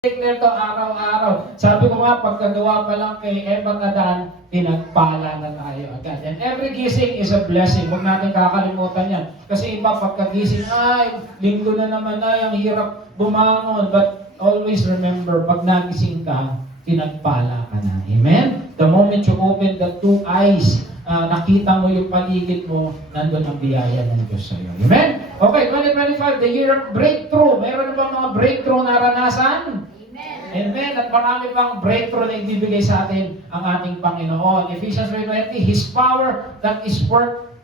Declare to araw-araw. Sabi ko nga, pagkagawa pa lang kay Eva Adan, pinagpala na tayo agad. And every gising is a blessing. Huwag natin kakalimutan yan. Kasi iba, pagkagising, ay, linggo na naman na, ang hirap bumangon. But always remember, pag nagising ka, pinagpala ka na. Amen? The moment you open the two eyes, nakita mo yung paligid mo, nandun ang biyaya ng Diyos sa'yo. Amen? Okay, 2025, the year of breakthrough. Meron na ba mga breakthrough naranasan? Amen. At marami pang breakthrough na ibibigay sa atin ang ating Panginoon. Ephesians 3:20, His power that is worked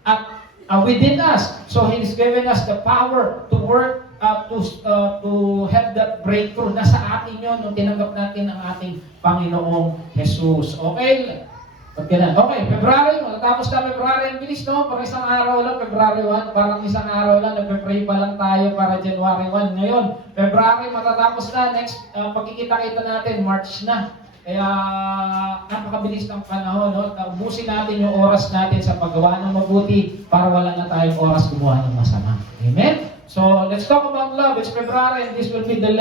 within us. So He's given us the power to work, to have that breakthrough. Nasa atin yun nung tinanggap natin ang ating Panginoong Jesus. Okay? Okay, February, matatapos na February, ang bilis, no? Parang isang araw lang, February 1, parang isang araw lang, nagpe-pray pa lang tayo para January 1. Ngayon, February, matatapos na, next, pagkikita-kita natin, March na. Kaya, napakabilis ng panahon, no? Ubusin natin yung oras natin sa paggawa ng mabuti para wala na tayong oras gumawa ng masama. Amen? So, let's talk about love. It's February and this will be the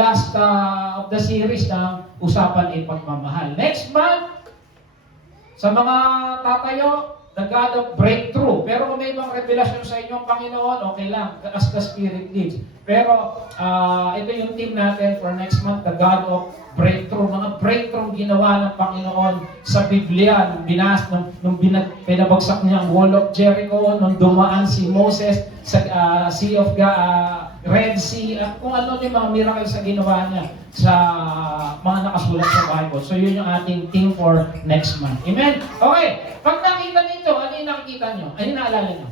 last of the series ng Usapan ay Pagmamahal. Next month, sa mga tatayo, the God of breakthrough. Pero kung may ibang revelasyon sa inyong Panginoon, okay lang, as the Spirit leads. Pero ito yung team natin for next month, the God of breakthrough. Mga breakthrough ginawa ng Panginoon sa Biblia. Nung pinabagsak niya ang Wall of Jericho, nung dumaan si Moses sa Sea of Red Sea, at kung ano yung mga miracles na ginawa niya sa mga nakasulat sa Bible. So yun yung ating theme for next month. Amen? Okay. Pag nakita ninyo, ano yung nakikita nyo? Ano yung naalala nyo?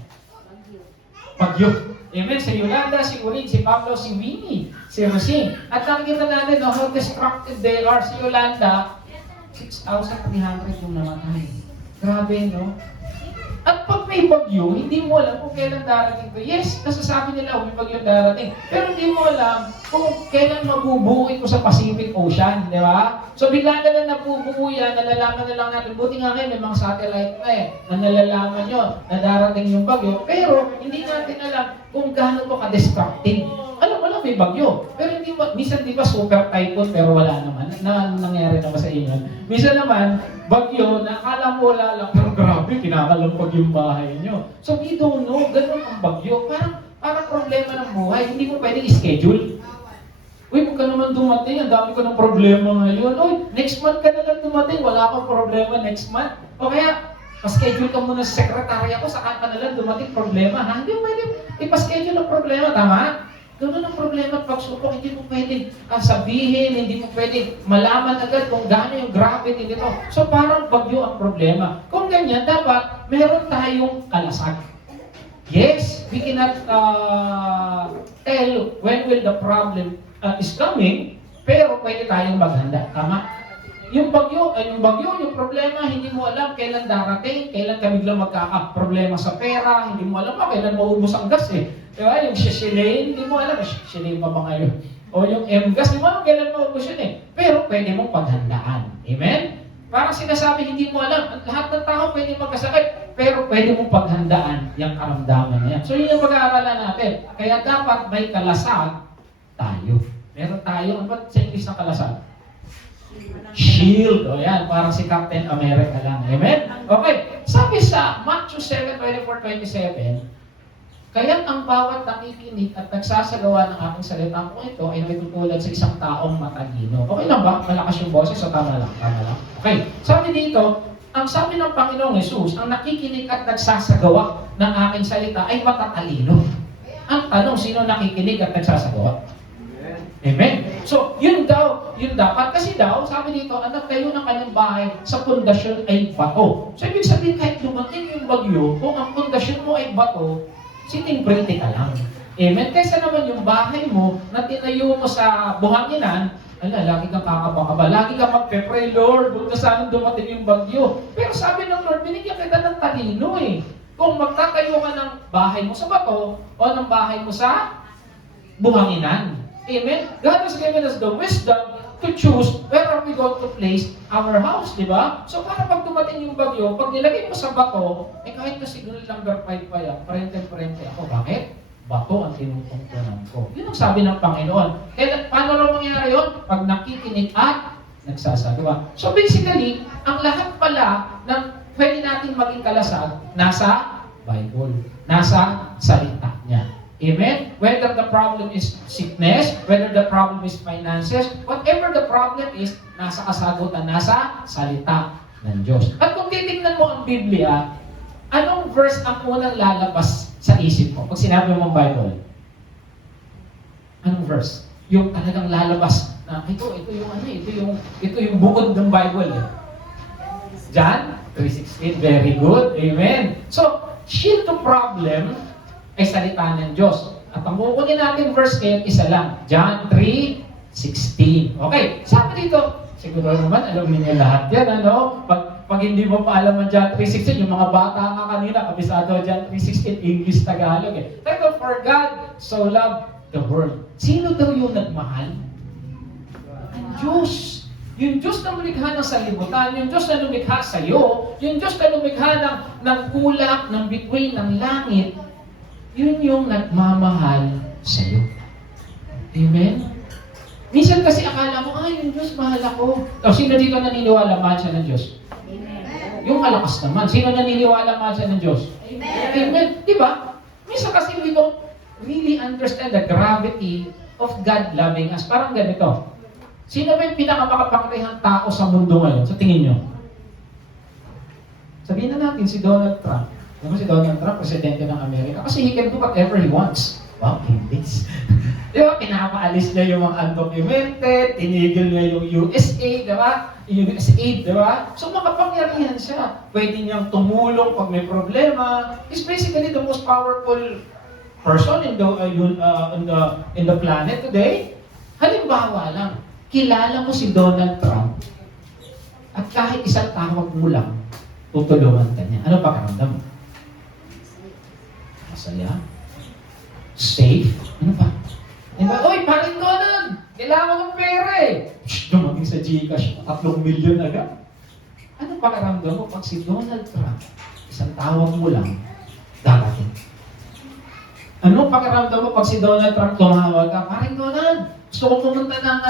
Bagyo. Amen? Si Yolanda, si Urin, si Pablo, si Winnie, si Rosing. At nakikita natin how destructive they are. Si Yolanda, 6,300 yung namatay. Grabe, no? At pag may bagyo, hindi mo alam kung kailan darating ko. Yes, nasasabi nila may bagyo darating. Pero hindi mo alam kung kailan mabubuo ito sa Pacific Ocean, di ba? So bigla na lang nabubuo yan, nalalaman na lang natin. Buti nga ngayon, may mga satellite na na nalalaman yun, na darating yung bagyo. Pero hindi natin alam kung gaano ito ka-destructive. Alam mo lang, may bagyo. Pero hindi ba, minsan di ba super typhoon, pero wala naman. Nangyari naman sa inyo. Minsan naman, bagyo, na akala mo wala lang, pero grabe, kinakalampag yung bahay nyo. So we don't know, ganun ang bagyo. Parang problema ng buhay, hindi mo pwedeng schedule. Uy, huwag ka naman dumating, ang dami ko ng problema ngayon. Uy, next month ka na lang dumating, wala akong problema next month. O kaya, pa-schedule ka muna sa sekretarya ko, saka ka na lang dumating problema. Ha? Hindi mo pwedeng ipa-schedule ang problema, tama? Ganun ang problema at pagsupok, hindi mo pwedeng sabihin, hindi mo pwedeng malaman agad kung gaano yung gravity nito. So parang bagyo ang problema. Kung ganyan, dapat meron tayong kalasag. Yes, we cannot tell when will the problem is coming, pero pwede tayong maghanda. Tama? Yung problema, hindi mo alam kailan darating, kailan ka biglang magkaka-problema sa pera, hindi mo alam kailan maubos ang gas eh. Diba? Yung Shilane, hindi mo alam, Shilane pa ba ngayon? O yung M-gas, hindi mo alam kailan maubos yun eh. Pero pwede mong paghandaan. Amen? Parang sinasabi, hindi mo alam, lahat ng tao pwede magkasakit, pero pwede mong paghandaan yung karamdaman na yan. So yun yung pag-aaralan natin. Kaya dapat may kalasag tayo. Meron tayo, ano ba sa English na kalasag? Shield. O yan, parang si Captain America lang. Amen? Okay. Sabi sa Matthew 7:24-27, kaya't ang bawat nakikinig at nagsasagawa ng aking salita kung ito ay natutulad sa isang taong matalino. Okay lang ba? Malakas yung boses o tama lang? Tama lang. Okay. Sabi dito, ang sabi ng Panginoong Jesus, ang nakikinig at nagsasagawa ng aking salita ay matatalino. Ang tanong, sino nakikinig at nagsasagawa? Amen. So, yun dapat. Kasi daw, sabi dito, anak kayo ng kanyang bahay sa pundasyon ay bato. So, ibig sabihin, kahit dumating yung bagyo, kung ang pundasyon mo ay bato, sitting pretty ka lang. Amen. Kaysa naman yung bahay mo, na tinayo mo sa buhanginan, lagi kang kakabakaba, lagi kang magpe-pray, Lord, huwag na sana dumating yung bagyo. Pero sabi ng Lord, binigyan kita ng talino eh. Kung magtatayo ka ng bahay mo sa bato, o ng bahay mo sa buhanginan. Amen? God has given us the wisdom to choose where are we going to place our house, di ba? So para pag dumating yung bagyo, pag nilagay mo sa bato, kahit na siguro number 5 pa yan, parente ako. Bakit? bato ang tinutungkunan ko. Yun ang sabi ng Panginoon. Kaya paano raw mangyari yun? Pag nakikinig at nagsasagawa. So basically, ang lahat pala ng pwede natin maging kalasag, nasa Bible. Nasa salita niya. Amen? Whether the problem is sickness, whether the problem is finances, whatever the problem is, nasa kasagutan, nasa salita ng Diyos. At kung titignan mo ang Biblia, anong verse ang unang lalabas sa isip mo? Pag sinabi mo ang Bible, anong verse? Yung talagang lalabas na ito yung bukod ng Bible. Eh. John 3:16, very good. Amen. So, shield to problem ay salita ng Diyos. At ang kukunin natin verse ngayon, isa lang. John 3:16. Okay, sabi dito, siguro naman, alam niyo lahat yan, ano? Pag hindi mo pa alam ang John 3:16, yung mga bata nga kanina, kabisado John 3:16, English, Tagalog eh. Pero for God so loved the world. Sino daw yung nagmahal? Ang Diyos. Yung Diyos na lumikha ng salibutan, yung Diyos na lumikha sa iyo, yung Diyos na lumikha ng kulak, ng bituin, ng langit, yun yung nagmamahal sa iyo. Amen? Minsan kasi akala mo, yung Diyos mahal ako. O, sino dito naniniwala mahal siya ng Diyos? Amen. Yung malakas naman. Sino naniniwala mahal siya ng Diyos? Amen. Amen. Diba? Minsan kasi we don't really understand the gravity of God loving us. Parang ganito. Sino ba yung pinakamakapangyarihang tao sa mundo ngayon? Sa tingin nyo? Sabihin na natin si Donald Trump. Alam mo si Donald Trump, presidente ng Amerika, kasi he can do whatever he wants. Wow, English. Di ba? Pinapaalis niya yung mga undocumented, tinigil niya yung USA, di ba? Yung USAID, di ba? So makapangyarihan siya. Pwede niyang tumulong pag may problema. He's basically the most powerful person in the planet today. Halimbawa lang, kilala mo si Donald Trump at kahit isang tawag mo lang, tutulungan ka niya. Ano pakiramdam mo? Masaya? Safe? Ano pa? Diba? Uy, parin Donald! Kailangan ng pera eh! Dumating sa Gcash, 3 million agad. Ano pakiramdam mo pag si Donald Trump, isang tawag mo lang, darating? Ano pakiramdam mo pag si Donald Trump tumawag ka? Parin Donald! Gusto ko pumunta ng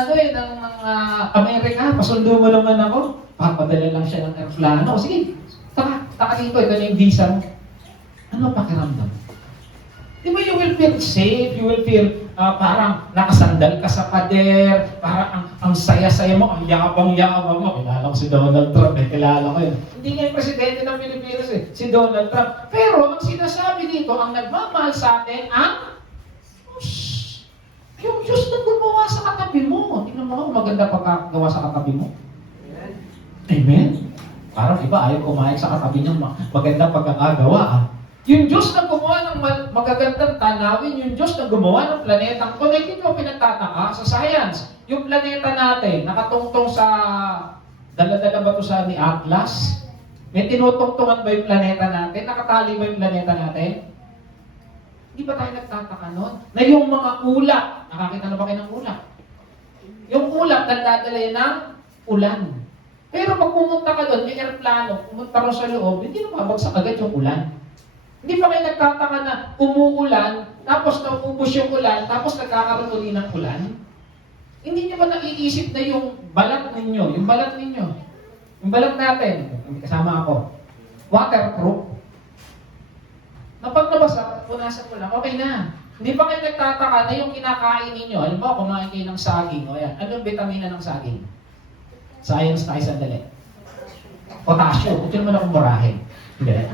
Amerika, pasundo mo naman ako. Papadala lang siya ng aeroplano. Sige, taka dito, ito na yung visa mo. Ano pakiramdam? Di ba you will feel safe, you will feel parang nakasandal ka sa pader, parang ang saya-saya mo, ang yabang-yabang mo. Kilala ko si Donald Trump, kilala ko yun. Hindi nga yung presidente ng Pilipinas si Donald Trump. Pero ang sinasabi dito, ang nagmamahal sa atin, yung Diyos na gumawa sa katabi mo. Tingnan mo, maganda pagkagawa sa katabi mo. Amen? Parang iba, ayaw kumain sa katabi niya, maganda pagkakagawa. Yung Diyos na gumawa ng magagandang tanawin, yung Diyos na gumawa ng planetang ito, hindi mo pinagtataka sa science. Yung planeta natin, nakatungtong sa, dala-dala ba ito sa ni Atlas? May tinutungtungan ba yung planeta natin? Nakatali ba yung planeta natin? Hindi ba tayo nagtataka nun? Na yung mga ulap, nakakita na ba kayo ng ulap? Yung ulap, nagdadala yan ng ulan. Pero pag pumunta ka doon, may aeroplano, pumunta ka sa loob, hindi na mabagsak agad yung ulan. Hindi ba kayo nagtataka na umuulan, tapos naubos yung ulan, tapos nagkakaroon ulit ng ulan? Hindi nyo ba naiisip na yung balat ninyo, yung balat natin, kasama ako, waterproof. Na pag nabasa, punasan mo lang, okay na. Hindi ba kayo nagtataka na yung kinakain ninyo, alam mo, kumain kayo ng saging, o yan, anong vitamina ng saging? Science tayo sandali. Potassium, ito naman akong murahin. Hindi.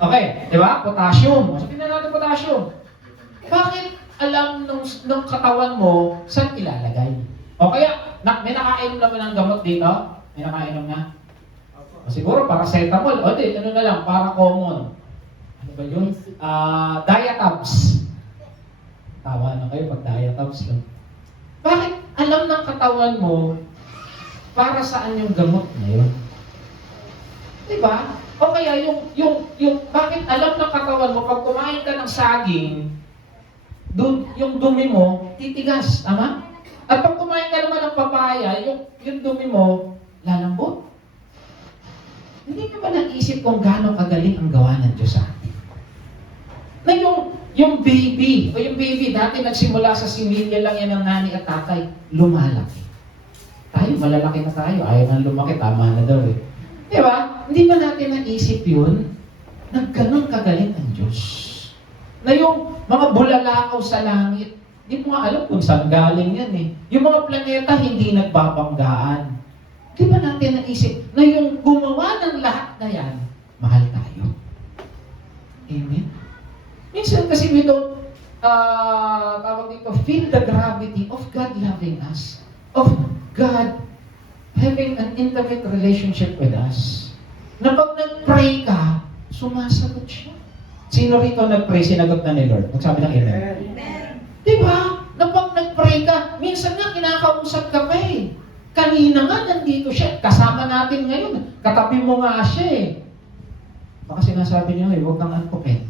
Okay, di ba? Potassium. Sabihin na natin potassium. Bakit alam nung katawan mo saan ilalagay? O kaya, may nakainom naman ng gamot dito? May nakainom na? O siguro, paracetamol. O di, ano na lang, para common. Ano ba yun? Diatabs. Tawa na kayo pag diatabs lang. Bakit alam ng katawan mo para saan yung gamot na yun? Di ba? O kaya yung bakit alam ng katawan mo pag kumain ka ng saging, yung dumi mo, titigas, tama? At pag kumain ka naman ng papaya, yung dumi mo, lalambot. Hindi nyo ba naisip kung gaano kagaling ang gawa ng Diyos sa atin? Na Yung baby, dati nagsimula sa similya lang yan ng nani at tatay, lumalaki. Tayo, malalaki na tayo, ayaw nang lumaki, tama na daw eh. Di ba? Hindi ba natin naisip yun? Nagganong kagaling ang Diyos. Na yung mga bulalakaw sa langit, hindi mo nga alam kung saan galing yan eh. Yung mga planeta hindi nagbabanggaan. Di ba natin naisip na yung gumawa ng lahat na yan, mahal tayo? Amen? Minsan kasi we don't, tawag dito, feel the gravity of God loving us. Of God having an intimate relationship with us. Na pag nag-pray ka, sumasagot siya. Sino rito nag-pray, sinagot na ni Lord? Magsabi ng amen. Amen. Diba? Na pag nag-pray ka, minsan nga kinakausap ka pa eh. Kanina nga nandito siya, kasama natin ngayon. Katabi mo nga siya eh. Baka sinasabi niya, huwag kang antukin.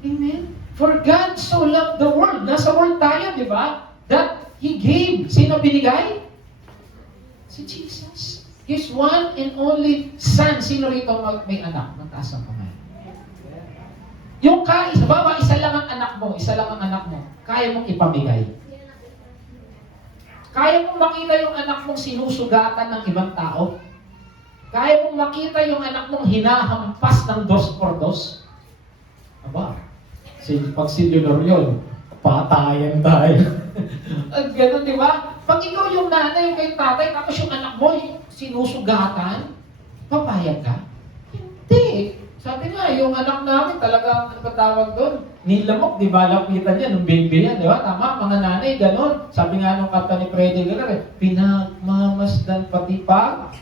Amen? For God so loved the world. Nasa world tayo, di ba? That He gave. Sino binigay? Si Jesus. His one and only Son. Sino rito may anak? Mataas ang kamay. Yung isa lang ang anak mo, kaya mong ipamigay. Kaya mong makita yung anak mong sinusugatan ng ibang tao. Kaya mong makita yung anak mong hinahampas ng 2x2. Aba, pag si Leonor yun, patayan tayo. At gano'n, di ba? Pag ikaw yung nanay, yung kay tatay, tapos yung anak mo, sinusugatan, papayag ka? Hindi. Sabi nga, yung anak namin talagang, ano ba tawag doon? Nilamok, di ba? Lapitan niya, nung baby yan, di ba? Tama, mga nanay, gano'n. Sabi nga nung kanta ni Freddy Aguilar, pinagmamasdan pati pa,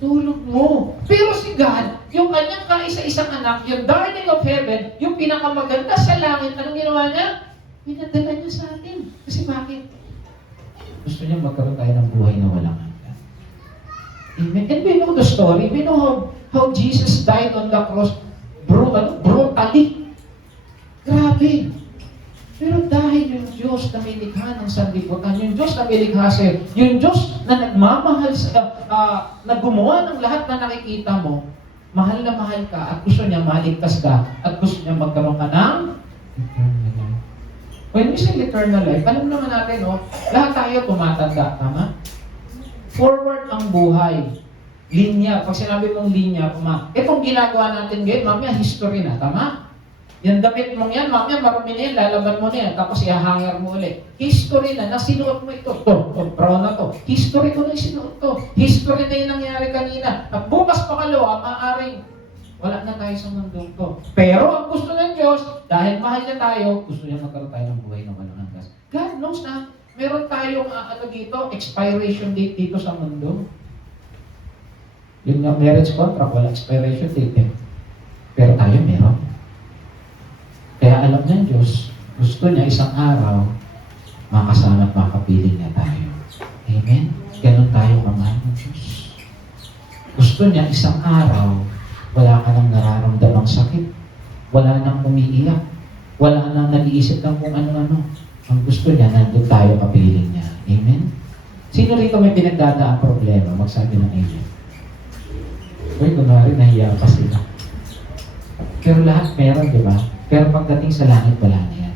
tulog mo. Pero si God, yung kanyang kaisa-isang anak, yung darling of heaven, yung pinakamaganda sa langit, anong ginawa niya? Pinadala niya sa atin. Kasi bakit? Gusto niya magkaroon tayo ng buhay na walang hanggan. Amen. And we know the story. We know how Jesus died on the cross brutally. Grabe. Pero dahil yung Diyos na may likha ng sanlibutan, yung Diyos na may likha sa'yo, yung Diyos na nagmamahal na gumawa ng lahat na nakikita mo, mahal na mahal ka at gusto niya maligtas ka at gusto niya magkaroon ka ng eternal life. When we say eternal life, alam naman natin, lahat tayo tumatanda, tama? Forward ang buhay. Linya. Pag sinabi mong linya, itong ginagawa natin ngayon, mamaya history na, tama? Yung damit mong yan, mamaya marami na yan, lalaban mo na yan, tapos ihahanger mo ulit. History na, nasinuot mo ito. Brown na to. History ko na yung sinuot to. History na yung nangyari kanina. At bukas pakalawa, maaaring wala na tayo sa mundong to. Pero ang gusto ng Diyos, dahil mahal niya tayo, gusto niya magkaroon tayo ng buhay na walang hanggan. God knows na, meron tayong expiration date dito sa mundo. Yung marriage contract, wala expiration date. Pero tayo meron. Kaya alam ng Diyos, gusto niya isang araw, makasama at makapiling niya tayo. Amen? Ganon tayo kamahal ng Diyos. Gusto niya isang araw, wala ka nang nararamdamang sakit, wala nang umiiyak, wala nang nag-iisip ng kung ano-ano. Ang gusto niya, nandun tayo kapiling niya. Amen? Sino rito may pinagdadaang problema? Magsabi ng amen. Uy, kunwari, nahiya pa sila. Pero lahat meron, di ba? Pero pagdating sa langit, wala na yan.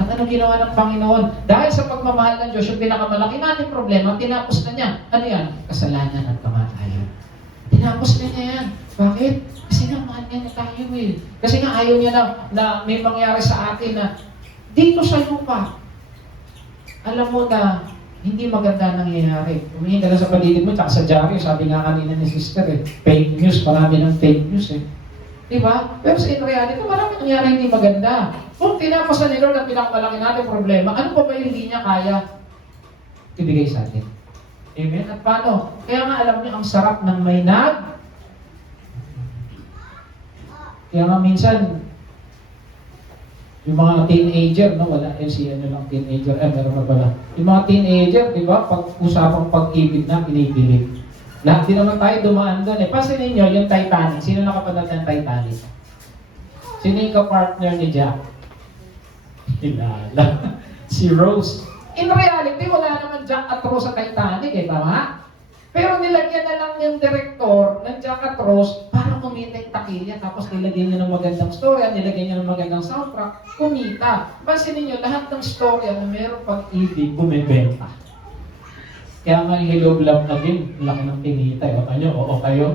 At ano ginawa ng Panginoon? Dahil sa pagmamahal ng Diyos, yung pinakamalaki natin problema, tinapos na niya. Ano yan? Kasalanan at kamatayan. Tinapos na niya yan. Bakit? Kasi nga, mahal niya na tayo eh. Kasi nga, ayaw niya na may mangyari sa atin na dito sa lupa. Alam mo na, hindi maganda nangyayari. Tumingin ka na sa paligid mo, tsaka sa dyaryo, sabi nga kanina ni sister fake news, marami ng fake news Diba? Pero sa in reality, marami nangyari hindi maganda. Kung tinapasan ni Lord ang pinakamalaki natin problema, ano pa ba yung hindi niya kaya ibigay sa atin? Amen? At paano? Kaya nga alam niyo, ang sarap ng may Kaya nga minsan, yung mga teenager, wala si lang teenager, meron na pala. Yung mga teenager, di ba, pag usapang pag-ibig na, kinikilig. Lahat din naman tayo dumaan doon Pasin ninyo, yung Titanic. Sino nakapanood ng Titanic? Sino yung ka-partner ni Jack? Kilala. Si Rose. In reality, wala naman Jack at Rose sa Titanic tama? Pero nilagyan na lang yung director ng Jacatros para kumita yung takilya. Tapos nilagyan niya ng magandang storya, nilagyan niya ng magandang soundtrack, kumita. Pansinin niyo, lahat ng storya na meron pag-ibig, kumibenta. Kaya nga yung Hello Love na din, laki ng tinita. O kanyo, oo kayo.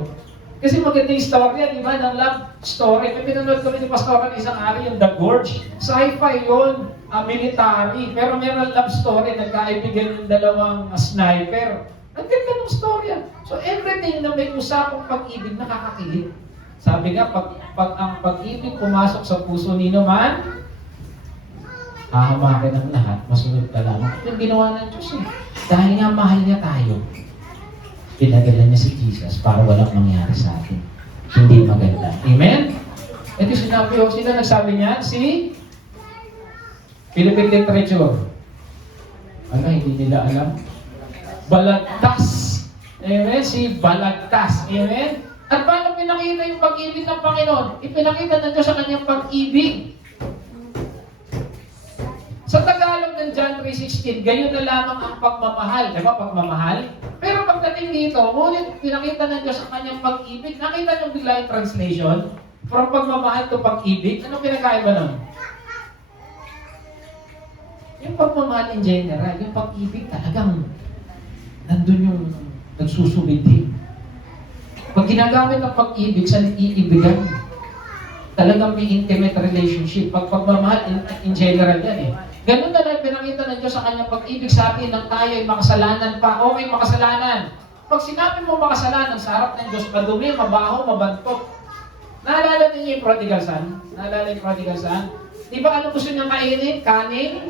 Kasi maganda yung storya, di ba, ng love story. May pinanood kami ni Pastoran isang araw, yung The Gorge. Sci-fi yun, military. Pero meron love story, nagkaibigan yung dalawang sniper. Ang ganda ng storya. So everything na may usapang pag-ibig, nakakakilig. Sabi nga, pag ang pag-ibig pumasok sa puso ni naman, hahamakin ng lahat, masunod ka lang. Ito yung ginawa ng Diyos eh. Dahil nga mahal niya tayo, pinadala niya si Jesus para walang mangyari sa atin. Hindi maganda. Amen? Ito sinabi ko, sino nagsabi niyan? Si Philippine Literature. Ano, hindi nila alam? Balagtas. Amen? Si Balagtas. Amen? At paano pinakita yung pag-ibig ng Panginoon? Ipinakita ng Diyos sa kanyang pag-ibig. Sa Tagalog ng John 3:16, gayon na lamang ang pagmamahal. Diba? Pagmamahal. Pero pagdating dito, ngunit pinakita ng Diyos ang kanyang pag-ibig. Nakita niyo bigla yung translation? From pagmamahal to pag-ibig. Anong pinakaiba nun? Yung pagmamahal in general, yung pag-ibig talagang nandun yung nagsusumiti. Pag ginagamit ang pag-ibig sa iibigan, talagang may intimate relationship. Pag pagmamahal in general yan eh. Ganun na lang pinakita ng Diyos sa kanyang pag-ibig sa atin nang tayo ay makasalanan pa. Okay, makasalanan. Pag sinabi mo makasalanan sa harap ng Diyos, madumi, mabaho, mabantot. Naalala niyo yung prodigal son? Naalala yung prodigal son? Di ba ano gusto niyang kainin? Kanin?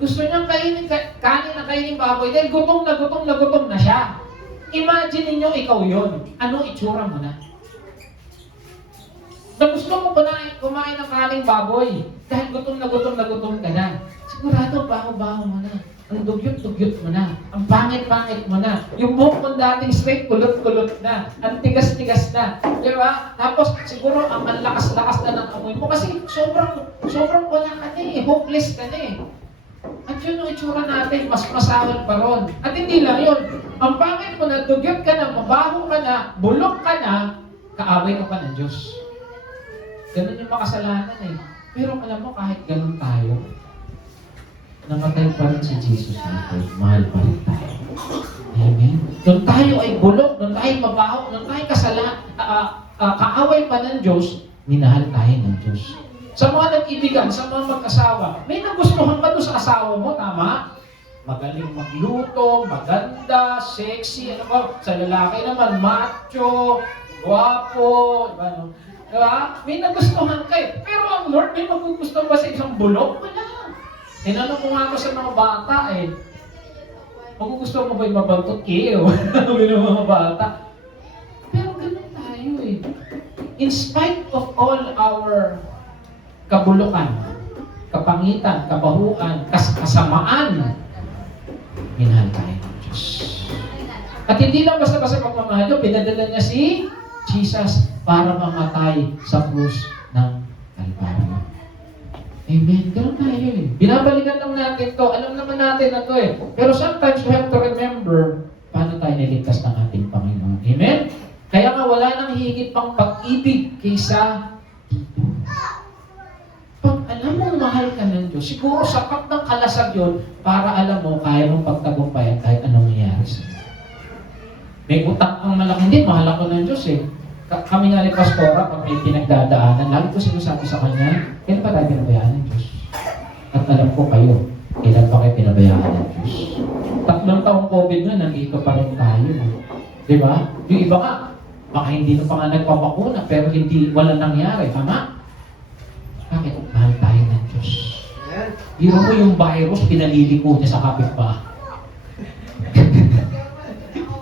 Gusto niyang kainin kanin na kainin baboy dahil gutom na siya. Imagine niyo ikaw yon. Anong itsura mo na? Na gusto mo kumain ng kaning baboy dahil gutom ka na. Sigurado, baho-baho mo na. Ang dugyot-dugyot mo na. Ang pangit-pangit mo na. Yung buhok mo dating straight, kulot-kulot na. Ang tigas-tigas na. Di ba? Tapos siguro ang lakas-lakas na ng amoy mo kasi sobrang wala ka na eh. Hopeless ka na eh. At yun ang itsura natin, mas masahol pa ron. At hindi lang yun. Ang pangit mo na, dugyot ka na, mabaho ka na, bulok ka na, kaaway ka pa ng Diyos. Ganun yung makasalanan eh. Pero alam mo, kahit ganun tayo, namatay pa rin si Jesus natin. Mahal pa rin tayo. Amen? Nung tayo ay bulok, nung tayo mabaho, nung tayo kaaway pa ng Diyos, minahal tayo ng Diyos. Sa mga nag-ibigan, sa mga mag-asawa, may nagustuhan ka doon sa asawa mo, tama? Magaling magluto, maganda, sexy, ano ba? Sa lalaki naman, macho, guwapo, diba, no? Diba? May nagustuhan ka eh. Pero ang Lord, may magugustuhan ba sa isang bulok? Wala. Tinanong ko nga ako sa mga bata eh. Magugustuhan mo ba yung mabantot kayo? Yung mga bata. Pero ganun tayo eh. In spite of all our kabulukan, kapangitan, kabahuan, kasamaan, minahal tayo ng Diyos. At hindi lang basta-basta pagmamahal yun, pinadala niya si Jesus para mamatay sa krus ng Kalbaryo. Amen. Ganun tayo eh. Binabalikan lang natin to. Alam naman natin na to eh. Pero sometimes we have to remember paano tayo niligtas ng ating Panginoon. Amen? Kaya nga wala nang higit pang pag-ibig kaysa dito. Pag alam mo mahal ka ng Diyos, siguro sapat ng kalasag yun para alam mo kaya mong pagtagumpayan kahit anong nangyari sa iyo. May utang ang malaki, hindi, mahal ako ng Diyos eh. Kami nga ni Pastora, pag may pinagdadaanan, lagi ko sinasabi sa kanya, kailan pa tayo pinabayaan ng Diyos? At alam ko kayo, kailan pa kayo pinabayaan ng Diyos? 3 taong COVID na, nandito pa rin tayo. Di ba? Yung iba nga, baka hindi na pa nga nagpapakuna, pero hindi, wala nangyari. Tama? Bakit? Mahal tayo ng Diyos. Hiro mo yung virus, pinaliliko niya sa kapitbahay.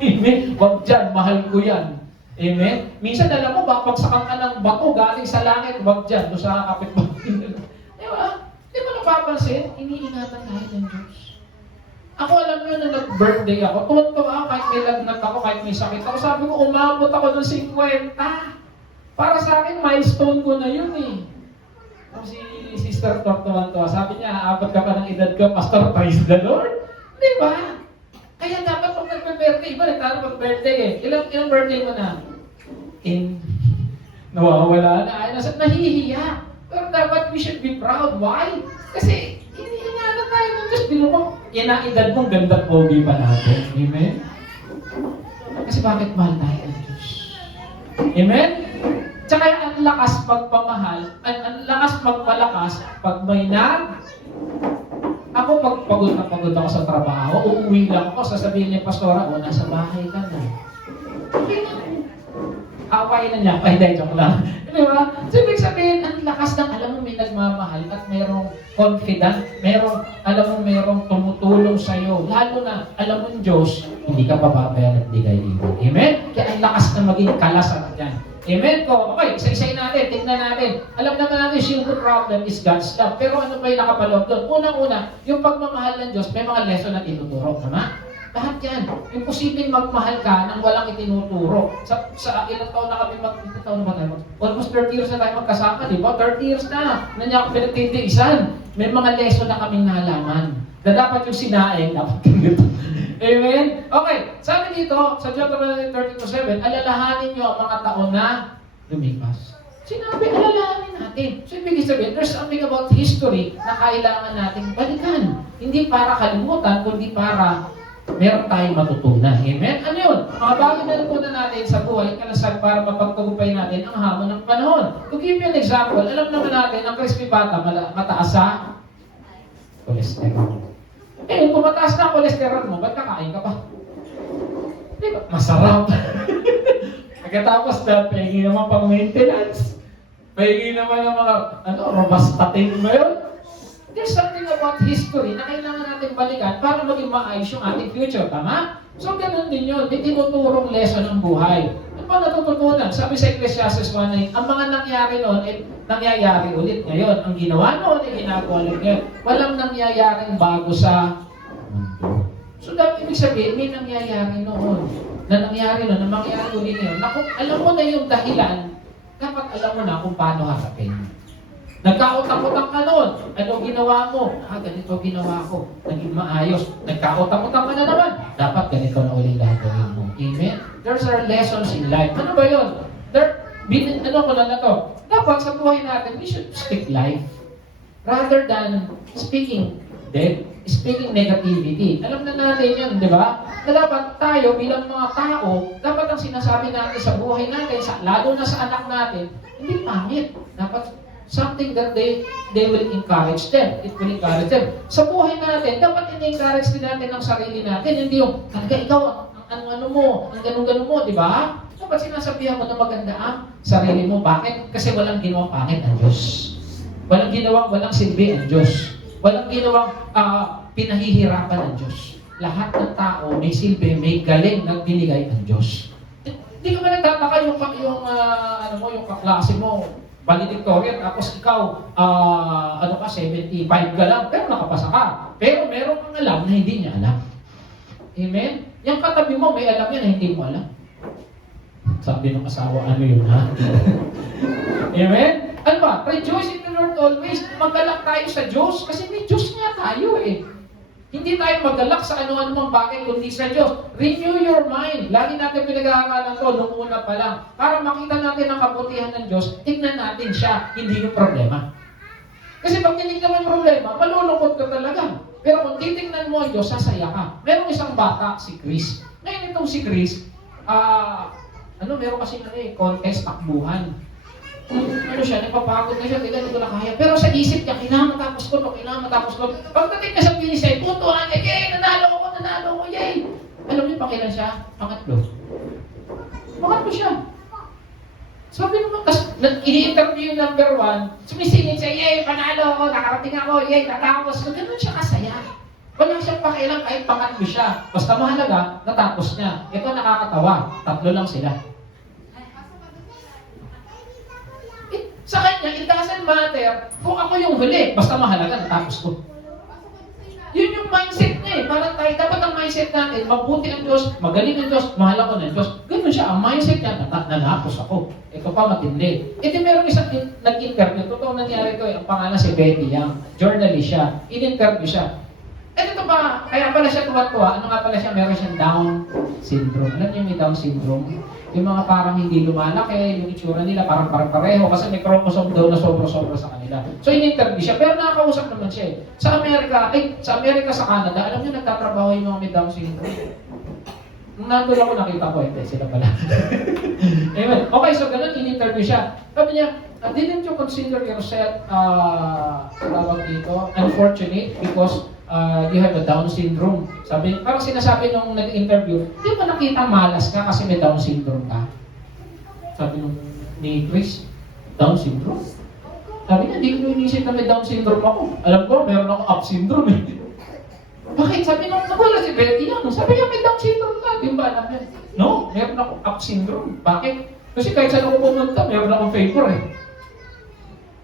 Amen? Wag dyan, mahal ko yan. Amen? Minsan alam mo, babagsakan ka ng bato galing sa langit, wag dyan, doon sa kapitbahay. Di ba? Di ba napapansin? Iniingatan tayo ng Diyos. Ako alam nyo na nag-birthday ako, tuwan-tuwa kahit may lagnat ako, kahit may sakit ako. Sabi ko, umabot ako ng 50. Para sa akin, milestone ko na yun eh. Si Sister tuwan-tuwa, sabi niya, aabot ka pa ng edad ko, Pastor, praise the Lord. Di ba? Kaya dapat pag iba nagtanong pag birthday eh. Ilang birthday mo na? Nawawala na. Ay, nahihiya. Pero dapat we should be proud. Why? Kasi iniingatan tayo ng Diyos. Binuko, inaedad mong ganda at pogi pa natin. Amen? Kasi bakit mahal tayo ng Diyos? Amen? Tsaka ang lakas magpamahal, ang lakas magpalakas pag may ako pag pagod ako sa trabaho, uuwi lang ako, sasabihin niya, Pastora, nasa bahay ka na. Okay na. Away na niya. Ay, dahil joke lang. Di ba? So, ibig sabihin, ang lakas ng alam mo may nagmamahal at mayroong confident, mayroong tumutulong sa'yo. Lalo na, alam mo yung Diyos, hindi ka pababayan at hindi kayo ibig. Amen? Kaya ang lakas na maging kalasan dyan. Amen ko. Okay, isa-isayin natin, tignan natin. Alam naman natin, simple problem is God's love. Pero ano ba yung nakapaloob doon? Unang-una, yung pagmamahal ng Diyos, may mga lesson na tinuturo. Tama? Lahat yan. Imposibleng magmahal ka nang walang itinuturo. Sa ilang taon na kami ilang taon na ba tayo? Almost 30 years na tayo magkasama, di ba? 30 years na. Na niya ako pinagtitiisan. May mga lesson na kaming nalaman. Na dapat yung sinaing, dapat ganito. Amen? Okay, sabi dito, sa Deuteronomy 32:7, alalahanin nyo ang mga taon na lumipas. Sinabi, alalahanin natin. So, ibig sabihin, there's something about history na kailangan natin balikan. Hindi para kalimutan, kundi para meron tayong matutunan. Amen? Ano yun? Mga bagay na natutunan natin sa buhay, kalasan para mapagtagumpay natin ang hamon ng panahon. To give you an example, alam naman natin, ang crispy bata, mataas sa cholesterol. Kung mataas na ang cholesterol mo, ba't kakain ka pa? Di ba? Masarap. Pagkatapos na, pahingi naman pang maintenance. Pahingi naman ng mga, robastatin mo yun. There's something about history na kailangan natin balikan para maging maayos yung ating future. Tama? So, ganun din yun. May tinuturong lesson ng buhay. Ano ba natututunan? Sabi sa Ecclesiastes 1:9, ang mga nangyari noon ay nangyayari ulit ngayon. Ang ginawa noon ay ginagawa ulit ngayon. Walang nangyayaring bago sa mundo. So, dapat ibig sabihin, may nangyayari noon. Na nangyari noon, na mangyayari ulit ngayon. Na kung alam mo na yung dahilan, dapat alam mo na kung paano harapin. Nagkautang-utang ka noon. Ano ginawa mo? Ganito ginawa ko. Naging maayos. Nagkautang-utang ka na naman. Dapat ganito na ulit gagawin mo. Amen? There's our lessons in life. Ano ba yun? Ano ko na to? Dapat sa buhay natin, we should speak life. Rather than speaking death, speaking negativity. Alam na natin yun, di ba? Na dapat tayo bilang mga tao, dapat ang sinasabi natin sa buhay natin, lalo na sa anak natin, hindi pangit. Dapat something that they will encourage them. It will encourage them. Sa buhay natin, dapat in-encourage din natin ang sarili natin. Hindi yung, talaga ikaw, ang ganun-ganun mo, di ba? Dapat sinasabihan mo na maganda ang sarili mo. Bakit? Kasi walang ginawang pangit ang Diyos. Walang silbi ang Diyos. Walang ginawang pinahihirapan ang Diyos. Lahat ng tao may silbi, may galing na binigay ang Diyos. Hindi ka ba nagtataka yung kaklase mo, valedictorian, tapos ikaw, 75 ka lang, pero nakapasa ka. Pero meron kang alam na hindi niya alam. Amen? Yung katabi mo, may alam yan na hindi mo alam. Sabi ng asawa, ano yun, ha? Amen? Ano ba? Rejoice in the Lord always. Magalak tayo sa Diyos, kasi may Diyos nga tayo eh. Hindi tayo magalak sa ano-ano mang bagay kundi sa Diyos. Renew your mind. Lagi natin pinag-aaralan to nung una pa lang. Para makita natin ang kabutihan ng Diyos, tignan natin siya, hindi yung problema. Kasi pag tinignan mo yung problema, malulungkot ka talaga. Pero kung titignan mo ang Diyos, sasaya ka. Merong isang bata, si Chris. Ngayon itong si Chris, meron kasi contest, takbuhan. Nagpapagod na siya, hindi ko na kaya. Pero sa isip niya, kailangan matapos ko. Pagdating na sa finish line, putuhan niya, yay, nanalo ko, yay. Alam niyo, pakilan siya? Pangatlo siya. Sabi naman, ini-interview yung number 1, sumisingin siya, yay, panalo ako, nakarating ako, yay, natapos ko. Ganun siya kasaya. Wala siyang pakialam kahit pangatlo siya. Basta mahalaga, natapos niya. Ito nakakatawa, 3 lang sila. Sa kanya, it doesn't matter kung ako yung huli. Basta mahalaga, natapos ko. Yun yung mindset niya eh. Parang tayo, dapat ang mindset natin, mabuti ang Diyos, magaling ang Diyos, mahal ako ng Diyos. Ganun siya, ang mindset niya, nanapos ako. Ito pa matindi. Ito meron isang nag-interview, totoo nangyari ito eh. Ang pangalan si Betty Young, journalist siya, in-interview siya. ito ba, kaya pala siya tuwa-tuwa, ano nga pala siya, meron siyang Down syndrome. Alam niyo may Down syndrome? Yung mga parang hindi lumalaki, yung itsura nila parang pareho kasi may chromosome daw na sobra-sobra sa kanila. So in-interview siya, pero nakakausap naman siya eh. Sa Amerika, sa Canada, alam niyo nagtatrabaho yung mga may Down syndrome. Nung nandun ako, nakita ko, hindi, sila pala. Amen. Okay, so ganun, in-interview siya. Sabi niya, didn't you consider yourself, tawag dito, unfortunate because you have a Down syndrome? Sabi, parang sinasabi nung nag-interview, di ba nakita malas ka kasi may Down syndrome ka? Sabi nung ni Chris, Down syndrome? Sabi niya, di ko inisip na may Down syndrome ako. Alam ko, meron ako up syndrome eh. Bakit? Sabi nung nawala si Betty yan. Sabi niya, may Down syndrome ka. Di ba alam niya? No, meron ako up syndrome. Bakit? Kasi kahit saan ako pumunta, meron akong favor eh.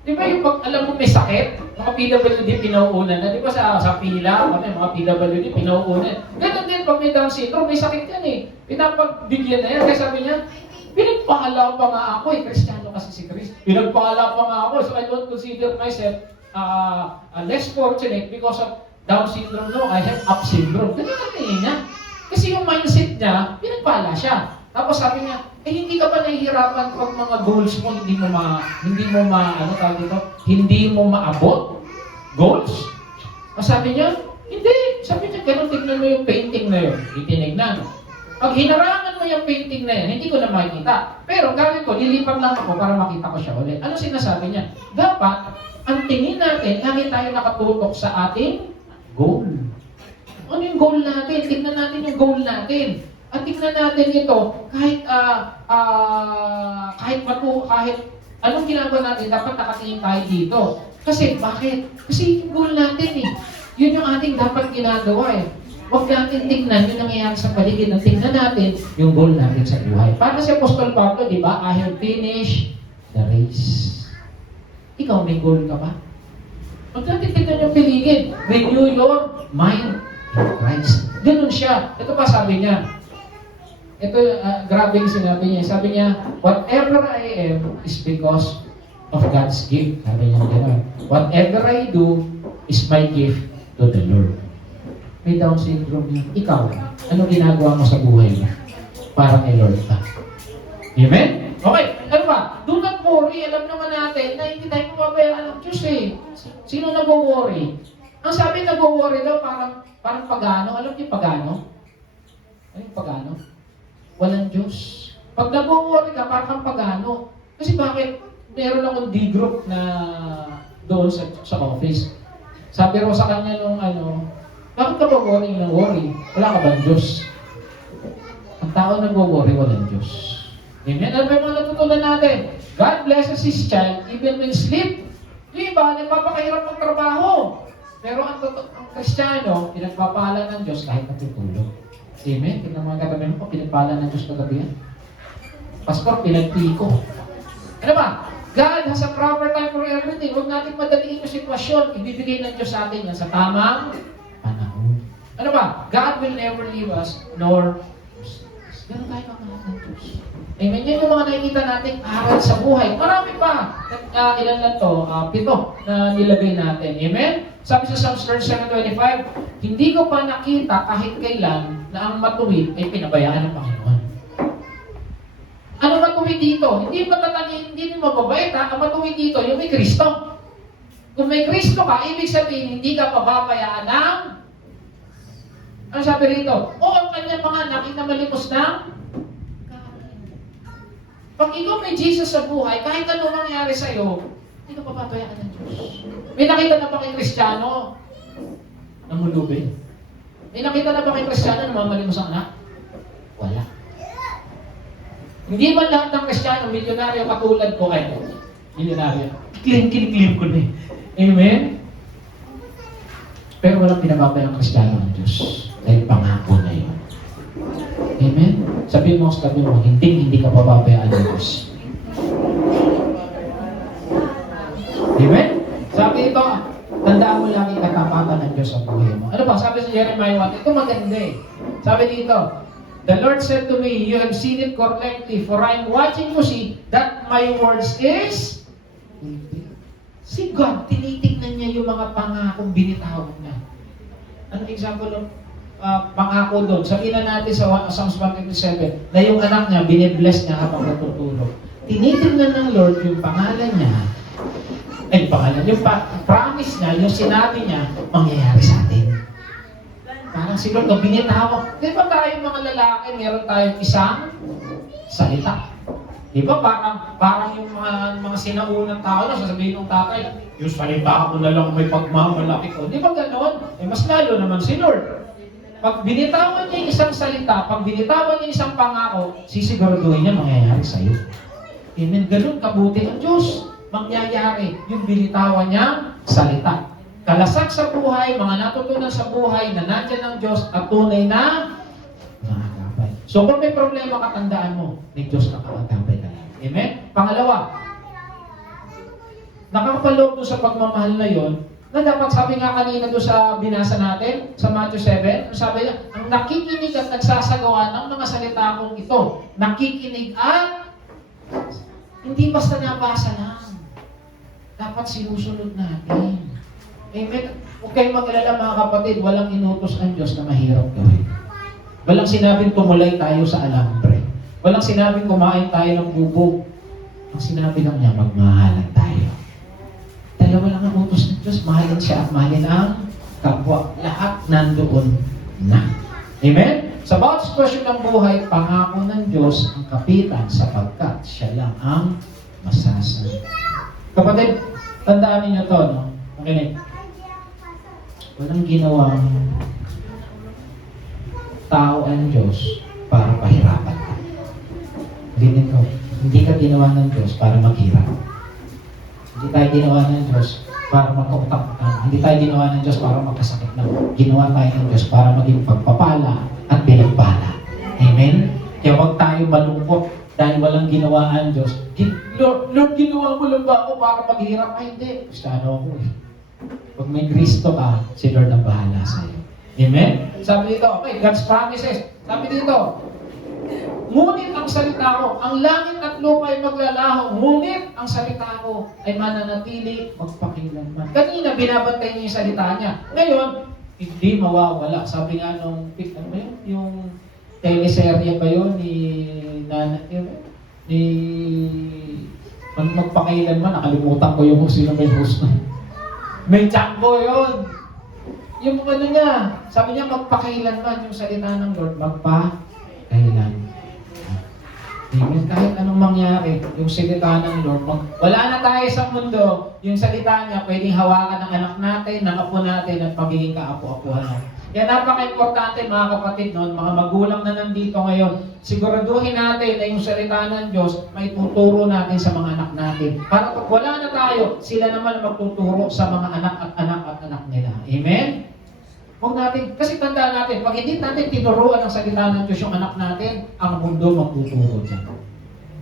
Di ba yung pag alam mo may sakit, mga PWD pinauunan na, di ba sa pila, mga PWD pinauunan. Ganun din pag may Down syndrome, may sakit yan eh. Pinapagbigyan na yan. Kaya sabi niya, pinagpakala pa nga ako eh. Kristiyano kasi si Chris. Pinagpakala pa nga ako. So I don't consider myself less fortunate because of Down syndrome. No, I have up syndrome. Ganun ang tingin niya. Kasi yung mindset niya, pinagpala siya. Tapos sabi niya, hindi ka ba nahihirapan pag mga goals mo hindi mo maabot? Goals? Sabi niya, hindi. Sabi niya, ganun, tignan mo yung painting na yun. Itinignan. Pag hinarangan mo yung painting na yan, hindi ko na makikita. Pero gawin ko, lilipat lang ako para makita ko siya ulit. Ano sinasabi niya? Dapat, ang tingin natin, lagi tayo nakatutok sa ating goal. Ano yung goal natin? Tignan natin yung goal natin. At tignan natin ito, kahit anong ginagawa natin, dapat nakatingin tayo dito. Kasi, bakit? Kasi yung goal natin eh. Yun yung ating dapat ginagawa eh. Huwag natin tignan yung nangyayari sa paligid. Tignan natin yung goal natin sa buhay. Para si Apostol Pablo, di ba? I have finished the race. Ikaw, may goal ka ba? Huwag natin tignan yung paligid. Renew your mind in Christ. Ganun siya. Ito pa sabi niya. Ito, grabe yung sinabi niya. Sabi niya, whatever I am is because of God's gift. Sabi niya gano'n. Whatever I do is my gift to the Lord. May Down syndrome niya. Ikaw, ano ginagawa mo sa buhay mo? Para kay Lord ka. Amen? Okay, ano ba? Do not worry. Alam naman natin na hindi tayo mababayaan ng Diyos eh. Sino nag-worry? Ang sabi nag-worry daw parang pagano. Alam niyo pagano? Ano yung pagano? Walang Diyos. Pag nag-worry ka, parang pagano. Kasi bakit? Meron akong D-group na doon sa office. Sabi ko sa kanya nung bakit ka ba worry ng worry? Wala ka bang Diyos? Ang tao nag-worry, walang Diyos. Amen? Ano ba yung mga natutunan natin? God blesses His child even when sleep. Yung iba, nagpapakahirap ng trabaho. Pero ang Kristiyano, pinagpapala ng Diyos kahit natutulog. Amen? Tignan mga katabi mo, pinagpala ng Diyos kagabi yan. Pastor, pinagpiko. Ano ba? God has a proper time for everything. Huwag natin madaliin yung sitwasyon. Ibibigay ng Diyos sa atin yan sa tamang panahon. Ano ba? God will never leave us, nor ganun tayo mga ng Diyos. Amen? Yan yung mga nakikita nating aral sa buhay. Marami pa. Ilan lang to? 7 na nilagay natin. Amen? Sabi sa Psalms 7:25, hindi ko pa nakita kahit kailan na ang matuwid ay pinabayaan ng Panginoon. Ano matuwid dito? Hindi matatangin, hindi mababait ha. Ang matuwid dito, yung may Kristo. Kung may Kristo ka, ibig sabihin, hindi ka pababayaan ng... Ano sabi rito? O ang kanyang mga anak na malimos ng... Pag ikaw may Jesus sa buhay, kahit ano mangyari sa'yo, hindi ka pababayaan ng Diyos. May nakita na ba kay Kristiyano? Namulubin. May nakita na ba kay Kristiyano na mamalimos ang anak? Wala. Hindi man lahat ng Kristiyano, milyonaryo katulad ko, milyonaryo. Kiniklim ko na eh. Amen? Pero walang pinababayang Kristiyano ng Diyos. Dahil pangako na yun. Amen? Sabihin mo, hindi ka pababayaan ng Diyos. Amen? Sabi ito, tandaan mo lagi katapatan ng Diyos sa buhay mo. Ano ba? Sabi sa Jeremiah 1, ito maganda eh. Sabi dito, the Lord said to me, you have seen it correctly, for I'm watching you see that my words is... Si God, tinitignan niya yung mga pangakong binitawan niya. Anong example ng pangako doon? Sabihin na natin sa Psalms 127 na yung anak niya, binibless niya habang natutulog. Tinitingnan ng Lord yung pangalan niya, yung promise niya, yung sinabi niya, mangyayari sa atin. Parang si Lord, binitawag. Di ba tayo mga lalaki, meron tayong isang salita? Di ba parang yung mga sinaunang tao na sasabihin ng tatay, yung salita ko na lang may pagmamalaki ko. Di ba gano'n? Mas lalo naman si Lord. Pag binitawan niya yung isang salita, pag binitawan niya isang pangako, sisiguraduhin niya mangyayari sa iyo. Amen. Ganun kabuti ang Diyos. Mangyayari yung binitawan niyang salita. Kalasak sa buhay, mga natutunan sa buhay na nandiyan ng Diyos at tunay na nakagabay. So kung may problema, katandaan mo, may Diyos na kakagabay ka lang. Amen? Pangalawa, nakakapaloob doon sa pagmamahal na yon, na dapat sabi nga kanina doon sa binasa natin, sa Matthew 7, sabi niya, ang nakikinig at nagsasagawa ng mga salita kong ito, nakikinig at hindi basta nabasa lang. Dapat sinusunod natin. Amen? Huwag kayong mag-alala mga kapatid, walang inutos ang Diyos na mahirap gawin. Walang sinabing tumulay tayo sa alambre. Walang sinabing kumain tayo ng bubog. Ang sinabi lang niya, magmahalan tayo. Dalawa lang ang utos ng Diyos, mahalin siya at mahalin ang kapwa. Lahat nandoon na. Amen? Sa bawat sitwasyon ng buhay, pangako ng Diyos ang kapitan sapagkat siya lang ang masasabi. Kapatid, tandaan niyo to, no? Okay. Walang ginawang tao ang Diyos para pahirapan ka. Rinig ko, hindi ka ginawa ng Diyos para maghirap. Hindi tayo ginawa ng Diyos para magkautak. Hindi tayo ginawa ng Diyos para magkasakit na. Ginawa tayo ng Diyos para maging pagpapala at pinagpala. Amen? Kaya huwag tayo malungkot dahil walang ginawa ang Diyos. Lord, ginawa mo lang ba ako para maghirap? Ay, hindi. Kristiyano ako eh. Pag may Kristo ka, si Lord ang bahala sa iyo. Amen? Sabi dito, okay, God's promises. Sabi dito, ngunit ang salita ko, ang langit at lupa ay maglalaho, ngunit ang salita ko ay mananatili magpakilanman. Kanina, binabantay niya yung salita niya. Ngayon, hindi mawawala. Sabi nga nung, ano ba yun? Yung teleserye ba yun ni magpakailanman, nakalimutan ko yung sino may host na. May Chango yun. Yung ano niya, sabi niya magpakailanman yung salita ng Lord, magpakailanman. Amen. Kahit anong mangyari, yung salita ng Lord, wala na tayo sa mundo, yung salita niya, pwedeng hawakan ng anak natin, ng apo natin, at magiging kaapo-apuhan natin. Kaya napaka-importante mga kapatid noon, mga magulang na nandito ngayon, siguraduhin natin na yung salita ng Diyos, may tuturo natin sa mga anak natin. Para pag wala na tayo, sila naman magtuturo sa mga anak nila. Amen? Huwag natin, kasi tandaan natin, pag hindi natin tinuruan ang salita ng Diyos yung anak natin, ang mundo magtuturo dyan.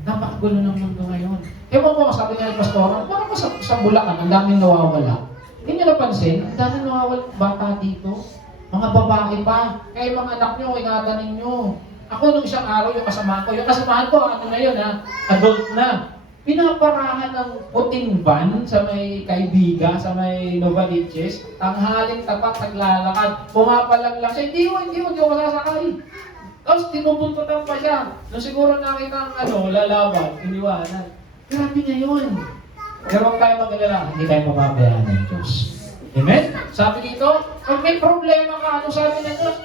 Napakagulo ng mundo ngayon. Ewan ko, sabi nga ng pastora, parang sa Bulacan, ang daming nawawala. Hindi nyo napansin, ang daming nawawala bata dito. Mga babae pa. Kaya mga anak nyo, ingatan ninyo. Ako nung isang araw, yung kasamahan ko, ano na yun ha, adult na. Pinaparahan ng puting van sa may Kaibiga, sa may Novaliches, tanghaling tapat, naglalakad, pumapalag lang siya, hindi ko masasakay. Tapos tinubuntutan pa siya. Nung siguro nakita ang lalaban, iniwanan. Grabe niya yun. Pero huwag tayo mag-alala, hindi tayo mapabayaan ng Diyos. Amen? Sabi dito, pag may problema ka, ano sabi na Diyos?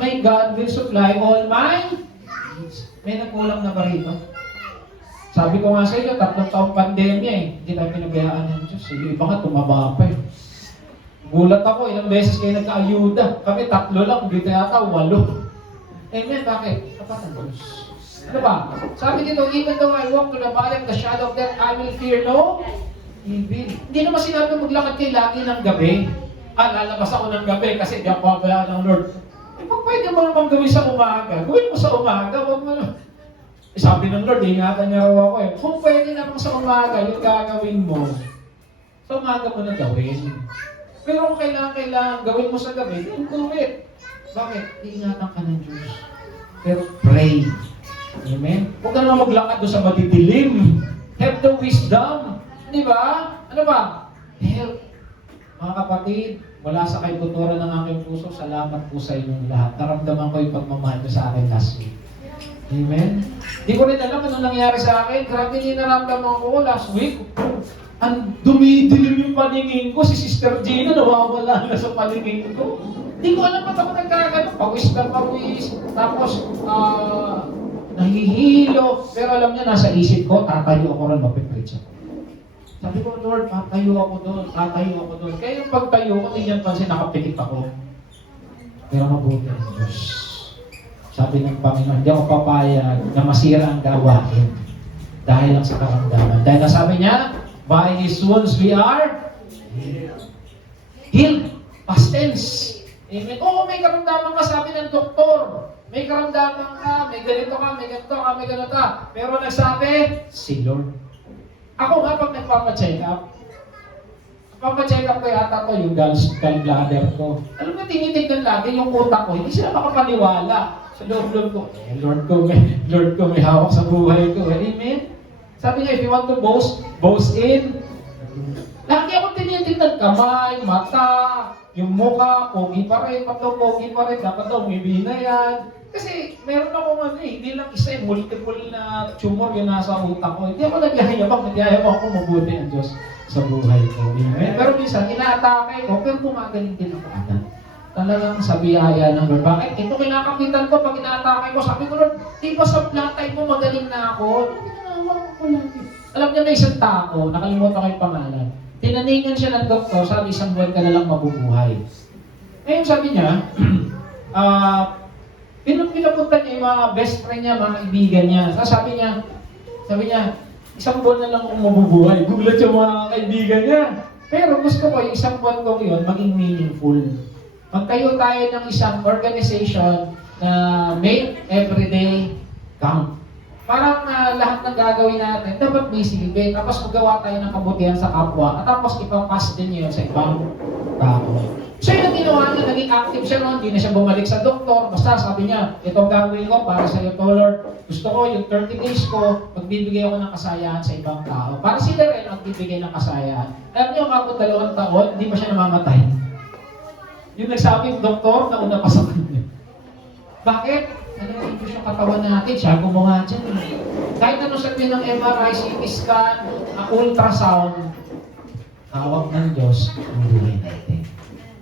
May God will supply all my needs. May nagkulang na ba rito? Sabi ko nga sa inyo, 3 taong pandemya eh. Hindi tayo pinabayaan ng Diyos. Yung iba nga, tumaba pa eh. Gulat ako, ilang beses kayo nagka-ayuda. Kami 3 lang, hindi yata 8. Amen, bakit? Tapat ang Diyos. Ano ba? Sabi dito, even though I walk to the valley of the shadow of death, I will fear no evil. Hindi naman sinabi maglakad kayo lagi ng gabi. Lalabas ako ng gabi kasi di ako pabayaan ng Lord. Pag pwede mo naman gawin sa umaga, gawin mo sa umaga, huwag mo sabi ng Lord, ingatan niya raw ako eh. Kung pwede naman sa umaga, yung gagawin mo, sa umaga mo na gawin. Pero kung kailangan gawin mo sa gabi, then do it. Bakit? Iingatan ka ng Diyos. Pero pray. Amen? Huwag ka naman maglakad doon sa madidilim. Have the wisdom. Di ba? Ano ba? Help. Mga kapatid, mula sa kaibuturan ng aking puso, salamat po sa inyong lahat. Naramdaman ko yung pagmamahal ko sa akin last week. Amen? Hindi ko rin alam ano nangyari sa akin. Grabe din naramdaman ko last week. Ang dumidilim yung paningin ko. Si Sister Gina nawawala na sa paningin ko. Hindi ko alam ba't ako nagkagano. Pawis na pawis. Tapos, nahihilo. Pero alam niya, nasa isip ko, tatayo ako rin, mapipreach ako. Sabi ko, Lord, tatayo ako doon, tatayo ako doon. Kaya yung pagtayo ko, hindi niyan pansin, nakapikit ako. Pero mabuti ang Diyos. Sabi ng Panginoon, hindi ako papayag na masira ang gawain dahil lang sa karamdaman. Dahil sabi niya, by His wounds we are healed. Past tense. Amen. Oo, may karamdaman ka, sabi ng doktor. May karamdaman ka, may ganito ka, may ganito ka, may ganito ka. Pero nagsabi, si Lord. Ako nga pag nagpapacheck up ko yata to yung gallbladder ko. Alam mo, tinitignan lagi yung utak ko. Hindi sila makapaniwala. Sa loob-loob ko, Lord ko, may hawak sa buhay ko. Amen? Sabi niya, if you want to boast in. Lagi ako tinitignan, kamay, mata, yung mukha, pogi pa rin, dapat daw may bina yan. Kasi meron akong hindi lang isa multiple na tumor yung nasa utak ko. Hindi ako nagyayabang ako mabuti ang Diyos sa buhay ko. Amen? Pero minsan, inaatake ko, pero gumagaling din ako agad. Talagang sa biyaya ng Lord. Bakit? Ito kinakapitan ko pag inaatake ko. Sabi ko, Lord, di ba sa platay mo magaling na ako? Alam niya may isang tao, nakalimutan ko yung pangalan. Tinaningan siya ng doktor, sabi isang buwan ka na lang mabubuhay. Ngayon sabi niya, pinapunta niya yung mga best friend niya, mga kaibigan niya. Sabi niya, isang buwan na lang akong mabubuhay. Gugulat yung mga kaibigan niya. Pero gusto ko yung isang buwan ko yun maging meaningful. Magtayo tayo ng isang organization na make everyday count. Parang lahat ng gagawin natin, dapat may silbi. Tapos magawa tayo ng kabutihan sa kapwa. At tapos ipapass din yun sa ibang tao. So yung ginawa niya, naging active siya noon, hindi na siya bumalik sa doktor. Basta sabi niya, itong gagawin ko para sa iyo, Lord. Gusto ko yung 30 days ko, magbibigay ako ng kasayaan sa ibang tao. Para sila rin magbibigay ng kasayaan. Alam niyo, kapag 2 taon, hindi pa siya namamatay. Yung nagsabi yung doktor, nauna pa sa kanya. Bakit? Ano yung yung katawan natin? Siya gumawa dyan. Kahit ano sabihin ng MRI, CT scan, ultrasound, hawak ng Diyos, ang buhay natin.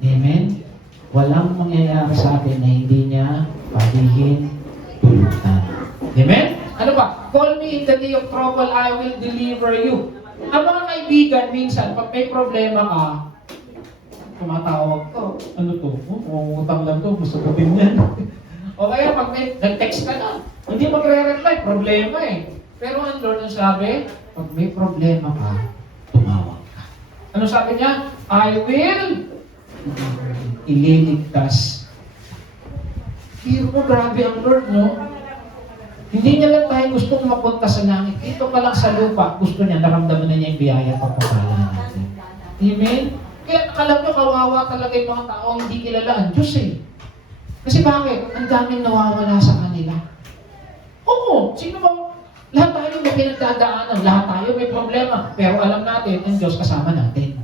Amen? Walang mangyayari sa atin na hindi niya palihin, tulutan. Amen? Ano ba? Call me in the day of trouble, I will deliver you. Ang mga kaibigan, minsan, pag may problema ka, tumatawag ko. Ano to? Utang lang to, gusto ko din yan. O kaya pag may nag-text ka na, hindi magre-reply, problema eh. Pero ang Lord ang sabi, pag may problema ka, tumawag ka. Ano sabi niya? I will ililigtas. Pero mo, grabe ang Lord, no? Hindi niya lang tayo gustong mapunta sa langit. Dito pa lang sa lupa, gusto niya, naramdaman na niya yung biyaya at pagpapala natin. Amen? Kaya alam nyo, kawawa talaga yung mga tao hindi kilala ang Diyos eh. Kasi bakit? Ang daming nawawala sa kanila. Oo, sino ba? Lahat tayo may pinagdadaanan, lahat tayo may problema. Pero alam natin, ang Diyos kasama natin.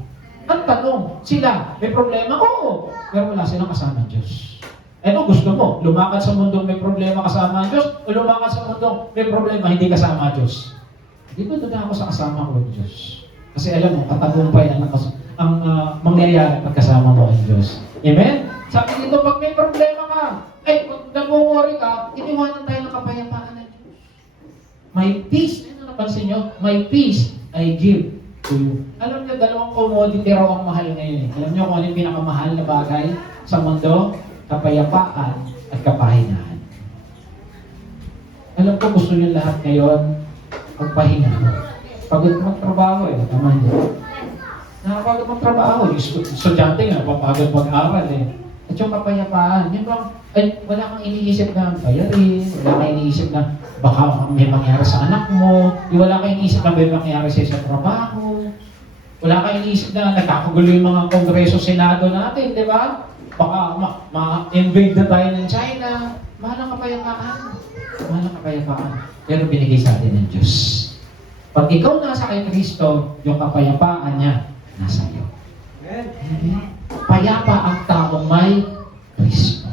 Ang tanong, sila, may problema? Oo. Pero wala silang kasama ang Diyos. Ano gusto mo? Lumakad sa mundong may problema kasama ang Diyos? O lumakad sa mundong may problema hindi kasama ang Diyos? Hindi ko doon ako sa kasama ko ang Diyos. Kasi alam mo, katagumpay ang mangyayari pag kasama mo ang Diyos. Amen? Sabi dito, pag may problema ka, kung nag-worry ka, iniwanan tayo ng kapayapaan ng Diyos. My peace, ano napansin nyo? My peace I give to you. Alam niyo, 2 commodity raw ang mahal ngayon. Alam niyo kung ano yung pinakamahal na bagay sa mundo? Kapayapaan at kapahingahan. Alam ko, gusto niyo lahat ngayon magpahinga. Pagod magtrabaho eh, naman yun. Nakapagod magtrabaho. Yung estudyante nga, papagod mag-aral eh. At yung kapayapaan, yun bang, wala kang iniisip na bayarin, wala kang iniisip na baka may mangyari sa anak mo, wala kang iniisip na may mangyari sa trabaho, wala kang iniisip na nagkakagulo yung mga kongreso, senado natin, di ba? Baka ma-invade na tayo ng China. Mahal ang kapayapaan. Mahal ang kapayapaan. Pero binigay sa atin ng Diyos. Pag ikaw nasa kay Kristo, yung kapayapaan niya, nasa iyo. Amen. payapa ang taong may Kristo.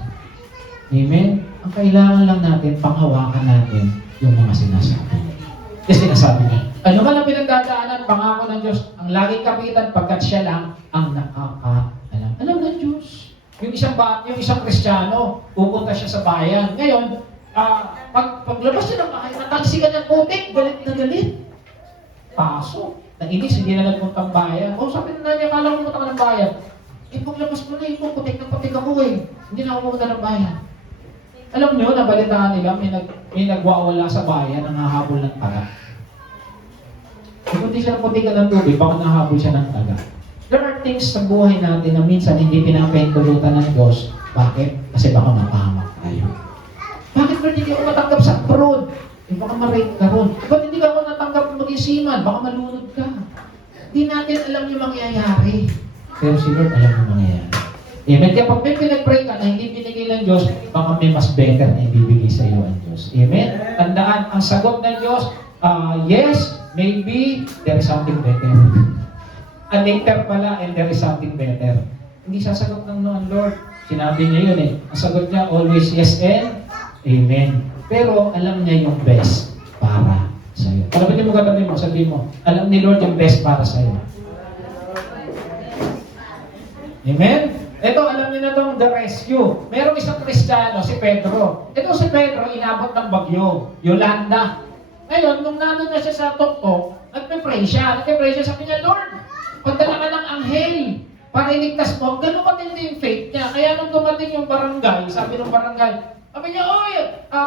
Amen? Ang kailangan lang natin, panghawakan natin yung mga sinasabi niya. Yung sinasabi niya, ano man ang pinagdadaanan, pangako ng Diyos, ang laging kapitan pagkat siya lang ang nakakaalam. Alam ng Diyos. Yung isang Kristiyano, pupunta siya sa bayan. Ngayon, paglabas niya ng bahay, natalsikan ng putik, galit na galit. Paso. Nainis, hindi na nagpuntang bayan. Sabi na niya, kala ko pumunta ka ng bayan. Paglabas mo na yung putik na putik ako eh. Hindi na ako pumunta ng bayan. Alam niyo, nabalitaan nila, may nagwawala sa bayan, nangahabol ng taga. Kung hindi siya putikan ng tubig, baka nahabol siya ng taga. There are things sa buhay natin na minsan hindi pinapahintulutan ng Diyos. Bakit? Kasi baka mapahamak tayo. Bakit ba hindi ako matanggap sa abroad? Baka ma-rape ka ron. Ba't hindi ka ako natanggap maging seaman? Baka malunod ka. Hindi natin alam yung mangyayari. Pero si Lord alam yung mangyayari. Amen. Kaya pag may pinag-pray ka na hindi binigay ng Diyos, baka may mas better na ibibigay sa iyo ang Diyos. Amen. Tandaan, ang sagot ng Diyos, yes, maybe, there is something better. Later pala, and there is something better. Hindi sasagot ng no ang Lord. Sinabi niya yun eh. Ang sagot niya, always yes and amen. Pero alam niya yung best para sa iyo. Palabitin mo katabi mo, sabihin mo, alam ni Lord yung best para sa iyo. Amen? Ito, alam niyo na itong the rescue. Merong isang Kristiyano, si Pedro. Ito si Pedro, inabot ng bagyo, Yolanda. Ngayon, nung nandun na siya sa tuktok, nagpe-pray siya. Sabi niya, Lord, pagdala ka ng anghel para iligtas mo. Ganun matindi yung faith niya. Kaya nung dumating yung barangay, sabi ng barangay, sabi niya, oy,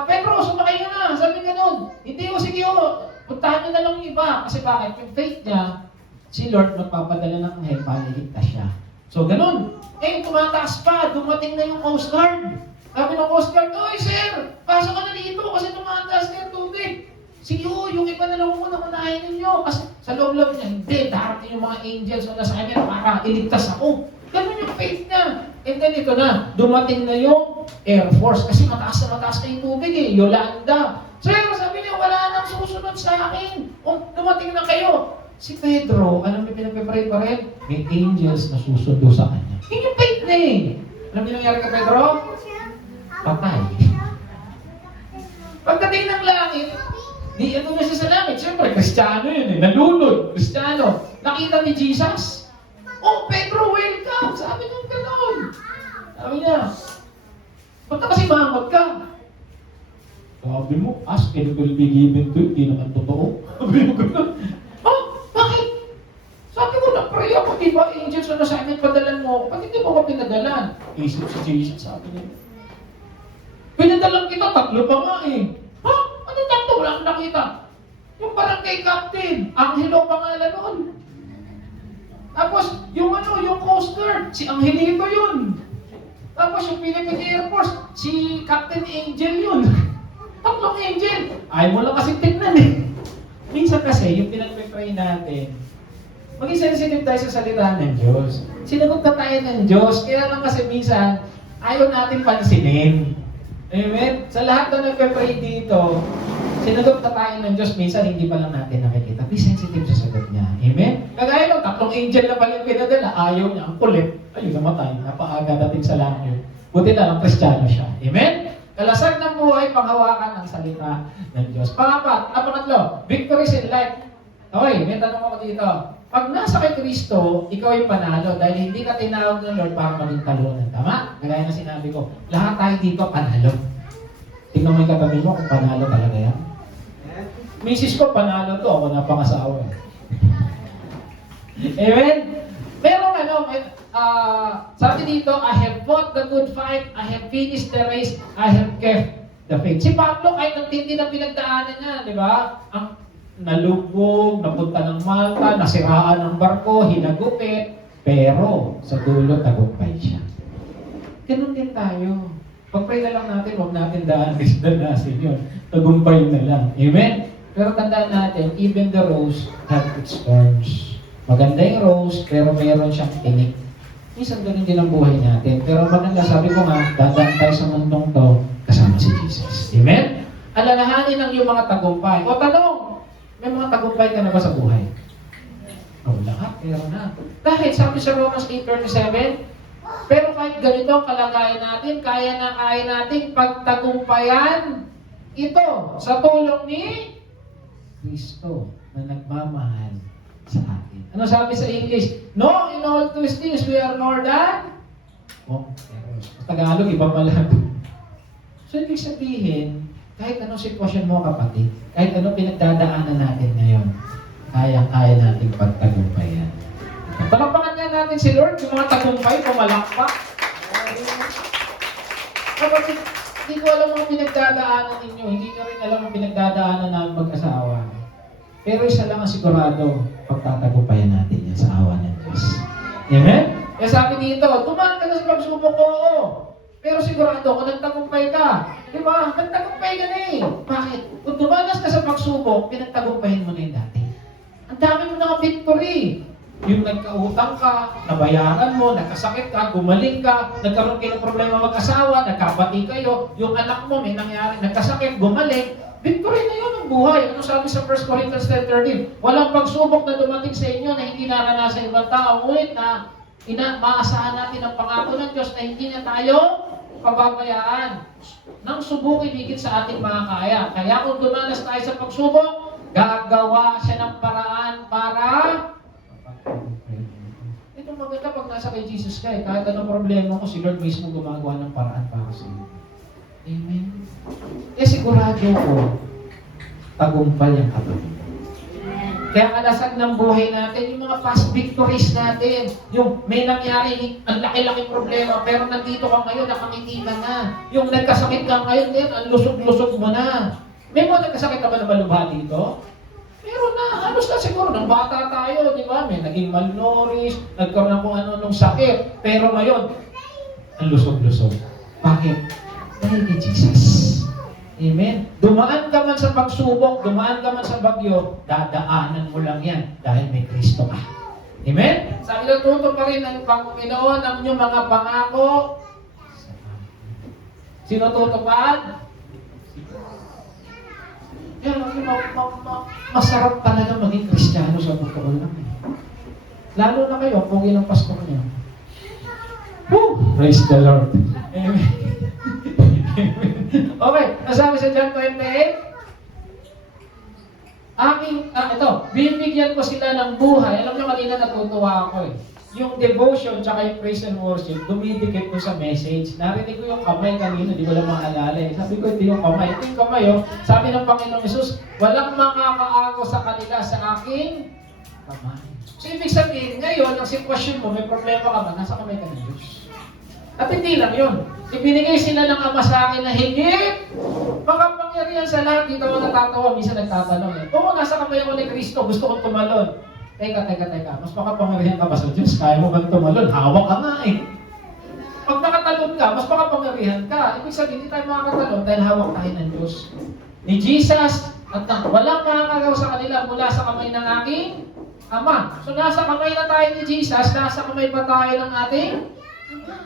Pedro, sumakay ka na. Sabi niya nun, hindi o, sige o, puntahan niyo na lang yung iba. Kasi bakit? Yung faith niya, si Lord magpapadala ng anghel para iligtas siya. So, ganun. Tumataas pa, dumating na yung Coast Guard. Sabi ng Coast Guard, oy, sir, pasok ka na dito kasi tumataas na yung tubig. Sige, yung iba na lang unahin ninyo. Kasi sa loob-loob niya, hindi, darating yung mga angels na sa kanya para iligtas ako. Ganun yung faith niya. And then ito na, dumating na yung Air Force kasi mataas na yung tubig eh, Yolanda. Sir, sabi niya, wala nang susunod sa akin. Dumating na kayo. Si Pedro, alam niyo pinagpipray pa rin? May angels na susundo sa kanya. Yun yung faith na eh. Alam niyo nangyari ka Pedro? Patay. Pagdating ng langit, di ano na siya sa langit. Siyempre, Kristiyano yun eh. Nalunod. Kristiyano. Nakita ni Jesus. Pedro, welcome. Sabi niya gano'n. Sabi niya, ba't na kasi mahangot ka? Sabi mo, ask and it will be given to you. Hindi naman totoo. Sabi mo gano'n. Bakit? Sabi ko, nag-pray ako, di ba? Angels na sa amin, padalan mo ako. Ba't hindi mo ako pinadalan? Isip si Jesus, sabi niya. Pinadalan kita, 3 pa nga eh. Ano tatlo? Wala akong nakita. Yung barangay captain, Angelo pangalan nun. Tapos, yung Coast Guard, si Angelito yun. Tapos yung Philippine Air Force, si Captain Angel yun. 3 angel. Ayaw mo lang kasi tignan eh. Minsan kasi, yung pinag-pray natin, maging sensitive tayo sa salita ng Diyos. Sinagot na tayo ng Diyos, kaya lang kasi minsan, ayaw natin pansinin. Amen? Sa lahat na nagpe-pray dito, sinagot na tayo ng Diyos, minsan hindi pa lang natin nakikita. Be sensitive sa sagot niya. Amen? Kagaya lang, 3 angel na pala yung pinadala, ayaw niya, ang kulit, ayun, namatay, napaaga dating sa langit. Buti na lang, Kristiyano siya. Amen? Kalasag ng buhay, panghawakan ng salita ng Diyos. Pangatlo, victories in life. Okay, may tanong ako dito. Pag nasa kay Kristo, ikaw ay panalo dahil hindi ka tinawag ng Lord para maging talunan. Tama? Kagaya na sinabi ko, lahat tayo dito panalo. Tingnan mo yung katabi mo kung panalo talaga yan. Misis ko, panalo to. Ako napangasawa. Amen? Pero sabi dito, I have fought the good fight, I have finished the race, I have kept the faith. Si Pablo, kahit ang tindi na pinagdaanan niya, di ba? Ang nalubog, napunta ng Malta, nasiraan ng barko, hinagupit, pero sa dulo, tagumpay siya. Ganun din tayo. Pag-pray na lang natin, huwag natin danasin yun. Tagumpay na lang. Amen? Pero tandaan natin, even the rose have its thorns. Maganda yung rose, pero mayroon siyang tinik. Minsan ganun din ang buhay natin. Pero maganda, sabi ko nga, dadaan tayo sa mundong to, kasama si Jesus. Amen? Alalahanin ang iyong mga tagumpay. O tanong, may mga tagumpay ka na ba sa buhay? Lahat, meron na. Dahil sabi sa Romans 8:37, Pero kahit ganito ang kalagayan natin, kaya natin pagtagumpayan ito sa tulong ni Kristo na nagmamahal sa atin. Ano sabi sa English? No, in all these things we are more than Tagalog, iba pala. So, ibig sabihin, kahit anong sitwasyon mo, kapatid, kahit anong pinagdadaanan natin ngayon, kaya-kaya natin pagtagumpayan. Palakpakan nga natin si Lord, yung mga tagumpay, pumalakpak. Kapatid, hindi ko alam ang pinagdadaanan ninyo, hindi nyo rin alam ang pinagdadaanan namin mag-asawa. Pero isa lang ang sigurado, pagtatagumpayan natin yan sa awa ng Diyos. Amen? Kaya sabi dito, dumaan ka na sa pagsubok ko, oo. Pero sigurado, kung nagtagumpay ka, di ba? Nagtagumpay ka na eh. Bakit? Kung dumanas ka sa pagsubok, pinagtagumpahin mo na yung dati. Ang dami mo na victory. Yung nagkautang ka, nabayaran mo, nagkasakit ka, gumaling ka, nagkaroon kayo ng problema mag-asawa, nagkapati kayo, yung anak mo may nangyari, nagkasakit, gumaling, victory na yun ang buhay. Ano sabi sa 1 Corinthians 10:13? Walang pagsubok na dumating sa inyo na hindi naranasan ibang tao. Ngunit na maasahan natin ang pangako ng Diyos na hindi niya tayo pababayaan. Nang subukin higit sa ating makakaya. Kaya kung dumanas tayo sa pagsubok, gagawa siya ng paraan para ito maganda pag nasa kay Jesus ka eh. Kahit anong problema ko, si Lord mismo gumagawa ng paraan para sa iyo. Amen. Eh sigurado ko, tagumpay ang kapatid. Kaya kalasag ng buhay natin, yung mga past victories natin, yung may nangyari, ang laki-laki problema, pero nandito ka ngayon, nakangiti ka na. Yung nagkasakit ka ngayon, ang lusog-lusog mo na. May mga nagkasakit ka ba na malubha dito? Meron na, halos na siguro, nung bata tayo, di ba? May naging malnourished, nagkaroon ng kung ano-anong sakit, pero ngayon, ang lusog-lusog. Bakit? Dahil kay Jesus. Amen. Dumaan ka man sa pagsubok, dumaan ka man sa bagyo, dadaanan mo lang yan dahil may Kristo ka. Amen? Sabi na, tuto pa rin ng Panginoon ang inyong mga pangako. Sino tutupad? Yan, masarap talaga maging Kristiyano sa totoo lang. Lalo na kayo, kung yun ang pastor niyo. Woo! Praise the Lord. Amen. Okay, nasabi sa John 28, bibigyan ko sila ng buhay. Alam niyo, kanina natutuwa ako eh. Yung devotion tsaka yung praise and worship, dumidikit ko sa message. Narinig ko yung kamay kanina, di ko lang maalala eh. Sabi ko, ito yung kamay. Ito yung kamay, oh. Sabi ng Panginoong Jesus, walang makakaako sa kanila sa aking kamay. So, ibig sabihin, ngayon, ang sitwasyon mo, may problema ka ba, nasa kamay ka ng Diyos. At hindi lang yun. Ibinigay sila ng Ama sa akin na higit makapangyarihan sa lahat. Dito ako natatawa, minsan nagtatanong eh. Oo, nasa kamay ako ni Kristo, gusto kong tumalon. Teka. Mas makapangyarihan ka ba sa Diyos? Kaya mo bang tumalon? Hawak ka nga eh. Pag nakatalon ka, mas makapangyarihan ka. Ibig sabihin, hindi tayo makakatalon dahil hawak tayo ng Diyos. Ni Jesus, at walang makakagaw sa kanila mula sa kamay ng aking Ama. So nasa kamay na tayo ni Jesus, nasa kamay pa tayo ng ating Ama.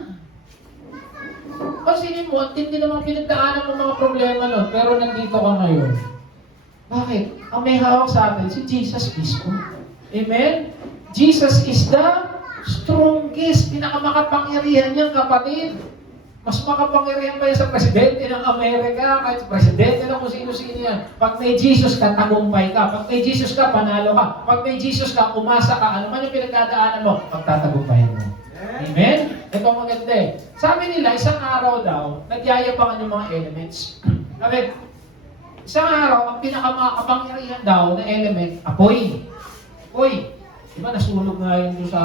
Pansinin mo, at hindi naman pinagdaanan mo mga problema nun, pero nandito ka ngayon. Bakit? Ang may hawak sa atin, si Jesus mismo. Amen? Jesus is the strongest, pinakamakapangyarihan niyang kapatid. Mas makapangyarihan pa yan sa presidente ng Amerika, kahit presidente ng kung sino-sino yan. Pag may Jesus ka, tagumpay ka. Pag may Jesus ka, panalo ka. Pag may Jesus ka, umasa ka. Ano man yung pinagdadaanan mo, pagtatagumpayan mo. Amen? Ito ang maganda eh. Sabi nila, isang araw daw, nagyayabangan yung mga elements. Sabi, isang araw, ang pinakamakapangyarihan daw na element, apoy. Apoy. Diba, nasunog nga yun sa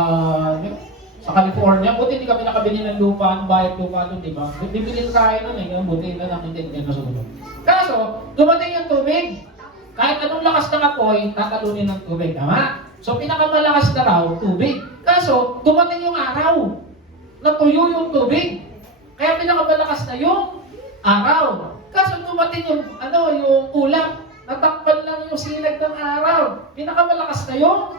California. Buti hindi kami nakabili ng lupa, ng bayad lupa doon, diba? Bibilin tayo nun eh, buti na lang hindi nasunog. Kaso, dumating yung tubig. Kahit anong lakas ng apoy, tatalunin ng tubig. Tama? So, pinakamalakas na raw, tubig. Kaso, dumating yung araw. Natuyo yung tubig. Kaya pinakamalakas na yung araw. Kaso, dumating yung, yung ulap. Natakpan lang yung silag ng araw. Pinakamalakas na yung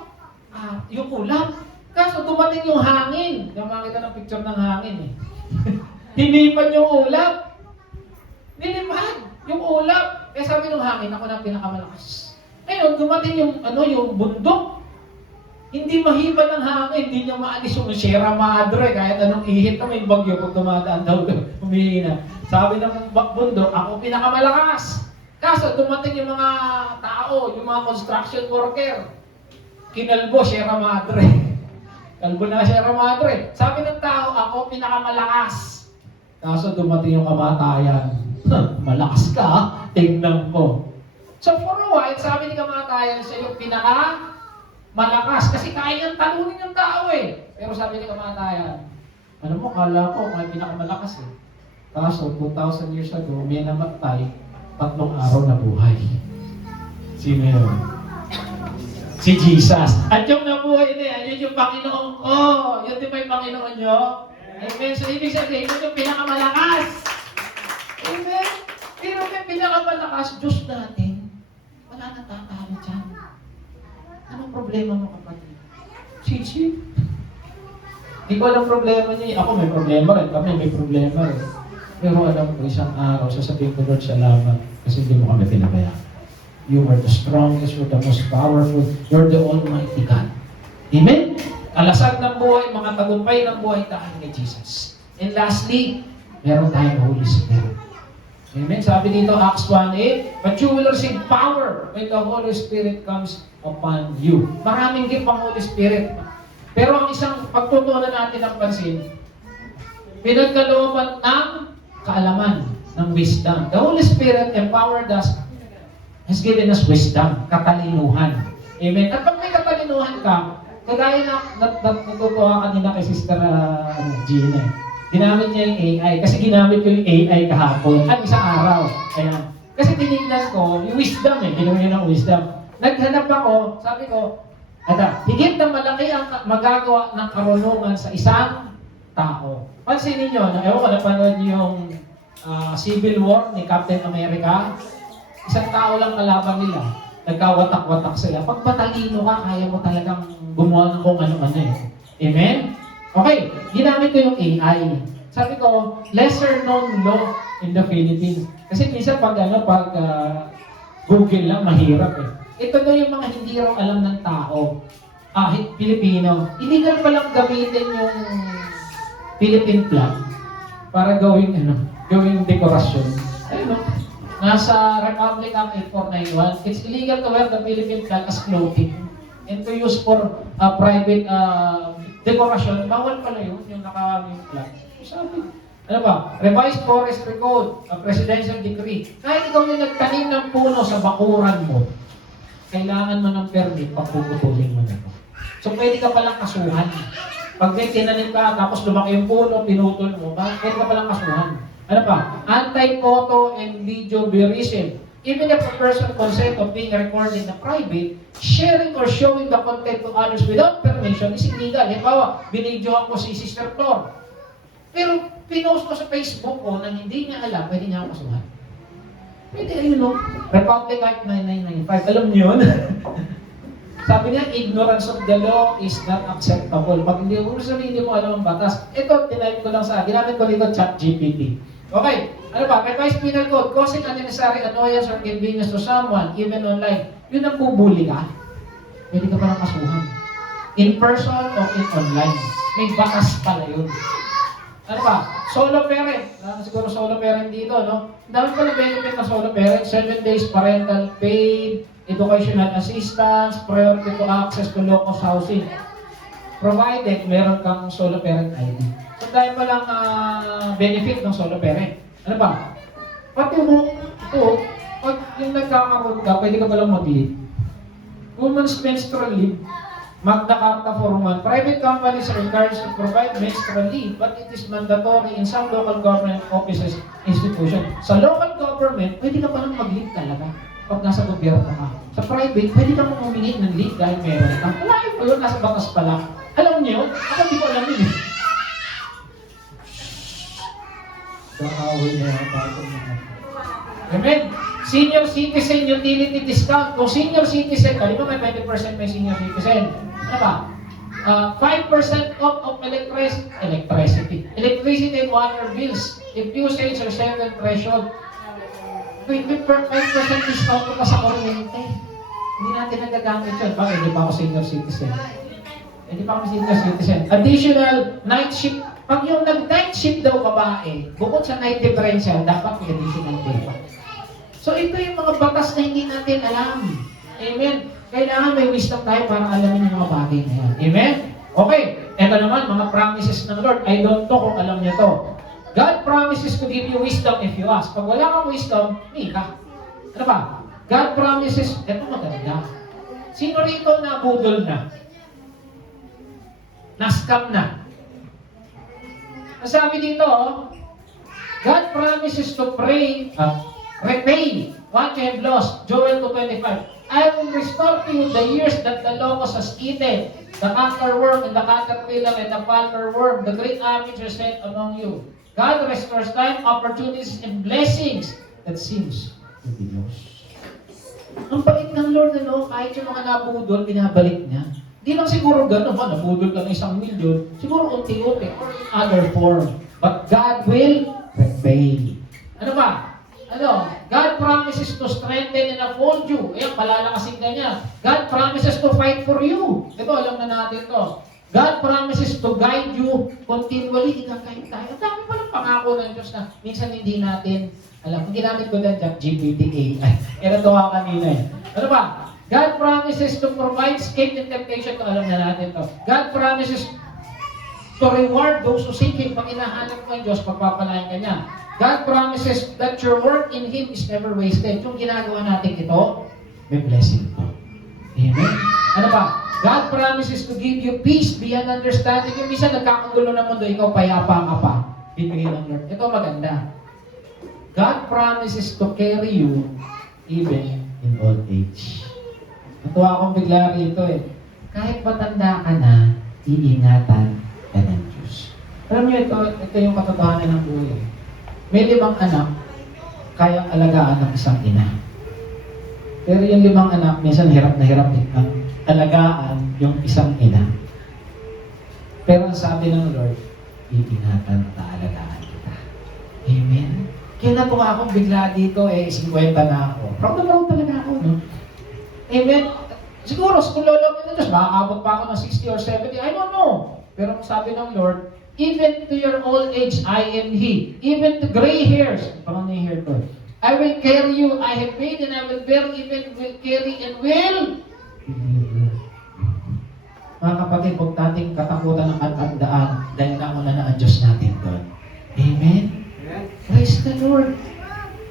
ulap. Kaso, dumating yung hangin. Namakita ng picture ng hangin eh. Hinipan yung ulap. Nilipad yung ulap. Kaya sabi ng hangin, ako na pinakamalakas. Ngayon, dumating yung bundok. Hindi mahiba ng hangin, hindi niya maalis yung Sierra Madre, kahit anong ihit na may bagyo, pag dumadaan daw, humihina. Sabi ng bundok, ako pinakamalakas. Kaso dumating yung mga tao, yung mga construction worker, kinalbo Sierra Madre. Kalbo na Sierra Madre. Sabi ng tao, ako pinakamalakas. Kaso dumating yung kamatayan. Malakas ka, ha? Tingnan ko. So for a while, sabi ni kamatayan, siya yung malakas kasi kaya niyang talunin yung tao eh. Pero sabi ni kamatayan, alam mo, kala ko may pinakamalakas eh. Kaso 2,000 years ago, may namatay, 3 araw na buhay. Sino yun? Si Jesus. At yung nabuhay niya, yun yung Panginoon ko. Yun din ba yung Panginoon nyo? Amen. So ibig sabihin, yun yung pinakamalakas. Amen. Pero yung pinakamalakas, Diyos natin, wala natatalo dyan. Anong problema mo, kapatid? Sisi? Hindi ko alam problema niya. Ako may problema rin. Kami may problema rin. Pero alam ko, isang araw, sasabihin ko, Lord, salamat. Kasi hindi mo kami pinabayaan. You are the strongest, you're the most powerful, you're the Almighty God. Amen? Alasag ng buhay, mga tagumpay ng buhay, dahil kay Jesus. And lastly, meron tayong Holy Spirit. Amen? Sabi dito, Acts 1:8, but you will receive power when the Holy Spirit comes upon you. Maraming gift ang Holy Spirit. Pero ang isang pagtutunan natin ng pansin, pinagkalooban ng kaalaman, ng wisdom. The Holy Spirit empowered us, has given us wisdom, katalinuhan. Amen? At pag may katalinuhan ka, kagaya na natutuwa kanina kay Sister Gina. Ginamit niya yung AI. Kasi ginamit ko yung AI kahapon. At isang araw. Ayan. Kasi tinignan ko, yung wisdom ginawa niya ng wisdom. Naghanap ako, sabi ko, higit na malaki ang magagawa ng karunungan sa isang tao. Pansinin niyo, ewan ko, napanood niyo yung Civil War ni Captain America. Isang tao lang kalaban nila. Nagkawatak-watak sila. Pag matalino ka, kaya mo talagang gumawa ng kung ano-ano eh. Amen? Okay, ginamit ko yung AI. Sabi ko, lesser known law in the Philippines. Kasi minsan pag Google lang, mahirap eh. Ito na yung mga hindi raw alam ng tao. Pilipino. Illegal palang gamitin yung Philippine flag para gawing dekorasyon. Ayun, nasa Republic Act 8491, it's illegal to wear the Philippine flag as clothing and to use for private decoration. Bawal pala yun, yung naka-yung flag. Sabi, ano ba? Revised Forestry Code, a presidential decree. Kahit ikaw yung nagtanim ng puno sa bakuran mo, kailangan mo ng permit pag puputulin mo na ito. So pwede ka palang kasuhan. Pag may tinanim ka, tapos lumaki yung puno, pinutol mo, pwede ka palang kasuhan. Ano pa? Anti-photo and video voyeurism. Even if a person consent of being recorded na private, sharing or showing the content to others without permission is illegal. Halimbawa, binidyohan ko si Sister Flor. Pero pinost ko sa Facebook ko nang hindi niya alam, pwede niya ako kasuhan. Pwede, ayun no? Republic Act 9995. Alam niyo yun? Sabi niya, ignorance of the law is not acceptable. Pag hindi mo alam ang batas. Ito, tinayip ko lang ginamit ko dito, ChatGPT. Okay, ano ba? Revised Penal Code, causing unnecessary annoyance or inconvenience to someone, even online. Yun ang bubuli ka. Pwede ka parang kasuhan. In person o in online. May batas pala yun. Ano ba? Solo parent. Siguro solo parent dito, no? Dami pa na benefit na solo parent. 7 days parental paid, educational assistance, priority to access to low-cost housing. Provided meron kang solo parent ID. So dahil palang benefit ng solo parent. Ano ba? Pati mo, ito, pag yung nagkakaroon ka, pwede ka palang mag-leave. Women's menstrual leave, Magna Carta for Women. Private companies are encouraged to provide menstrual leave, but it is mandatory in some local government offices, institutions. Sa local government, pwede ka palang mag-leave talaga pag nasa gobyerno ka. Sa private, pwede ka mong humingi ng leave dahil meron ka. Wala po yun, nasa batas pala. Alam niyo, ako di ko alam yun eh. Kakawin na yung patong na. Amen? Senior citizen utility discount. Kung senior citizen ka, di ba may 20% may senior citizen? Ano ba? 5% off of electricity and water bills if usage or certain threshold. 5% discount pa sa kuryente. Hindi natin nagagamit yun. Bakit? Di ba ako senior citizen? Hindi pa kami senior citizen. Additional night shift. Pag yung nag-night shift daw babae, bukod sa night differential, dapat may additional pay pa. So ito yung mga batas na hindi natin alam. Amen. Kailangan may wisdom tayo para alamin yung mga bagay na yan. Amen? Okay. Ito naman, mga promises ng Lord. I don't know kung alam niyo to. God promises to give you wisdom if you ask. Pag wala kang wisdom, hindi ka. Ano ba? God promises, ito maganda. Sino rito na budol na? Na-scam na? Ang sabi dito, God promises to repay what you have lost. Joel 2:25. I will restore to you the years that the locust has eaten, the cankerworm and the caterpillar and the palmerworm, the great armies are sent among you. God restores time, opportunities, and blessings that seems to be lost. Ang bait ng Lord, ano, kahit yung mga nabudol, binabalik niya. Di lang siguro gano'n, nabudol ka ng 1,000,000, siguro unti-unti, or in other form. But God will repay. Ano ba? Ano? God promises to strengthen and uphold you. Ayan, palalakasin ka niya. God promises to fight for you. Ito, alam na natin to. God promises to guide you continually. Ika-guide tayo. Ang dami palang pangako ng Diyos na minsan hindi natin alam. Kung ginamit ko na GPT AI. Natuwa kanina eh. Ano ba? God promises to provide escape in temptation. Ito, alam na natin to. God promises to reward those who seek Him. Pag inahanap mo ang Diyos, pagpapalain ka niya. God promises that your work in Him is never wasted. Yung ginagawa natin ito, may blessing po. Amen? Ano ba? God promises to give you peace beyond understanding. Yung minsan nagkakagulo na mundo, ikaw payapa ka pa. Bibigay ng Lord. Ito maganda. God promises to carry you even in old age. Natuwa akong bigla rito eh. Kahit matanda ka na, iingatan ka ng Diyos. Alam niyo, ito yung katotohanan ng buhay. May 5 anak, kayang alagaan ng isang ina. Pero yung 5 anak, minsan hirap na hirap din ang alagaan yung isang ina. Pero ang sabi ng Lord, iingatan at alagaan kita. Amen? Kaya natuwa akong bigla dito, 50 na ako. Proud na proud talaga ako, no? Amen? Siguro, kung lolo ng Diyos, makakabot pa ako ng 60 or 70, I don't know. Pero ang sabi ng Lord, even to your old age, I am He. Even to gray hairs, parang na-hair ko. I will carry you, I have made, and I will bear, even will carry, and will deliver. Mga kapatid, huwag nating katakutan ng katandaan dahil nauna na ang Diyos natin doon. Amen? Praise the Lord.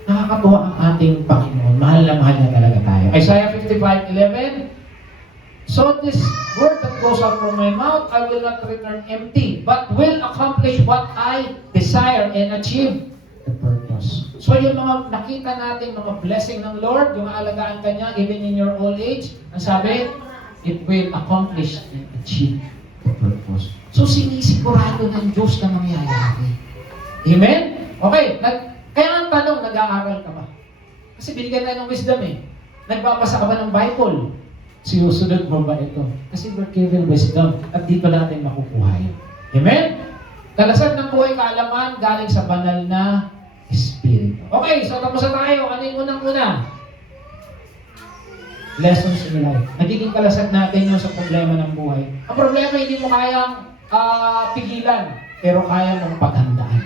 Nakakatuwa ang ating Panginoon. Mahal na mahal na talaga tayo. Isaiah 55:11. So this word that goes out from my mouth, I will not return empty, but will accomplish what I desire and achieve the purpose. So yung mga nakita natin, mga blessing ng Lord, yung aalagaan ka niya, even in your old age, ang sabi, it will accomplish and achieve the purpose. So sinisigurado ng Diyos na mangyayari. Amen? Okay, kaya ang tanong, nag-aaral ka ba? Kasi binigyan tayo ng wisdom eh. Nagbabasa ka ba ng Bible? Sinusunod mo ba ito? Kasi we're given wisdom at dito natin makukuha yun. Amen? Kalasag ng buhay kaalaman galing sa banal na Espiritu. Okay, so tapos na tayo. Ano yung unang-una? Lessons in life. Nagiging kalasag natin yung sa problema ng buhay. Ang problema hindi mo kayang pigilan, pero kaya mong paghandaan.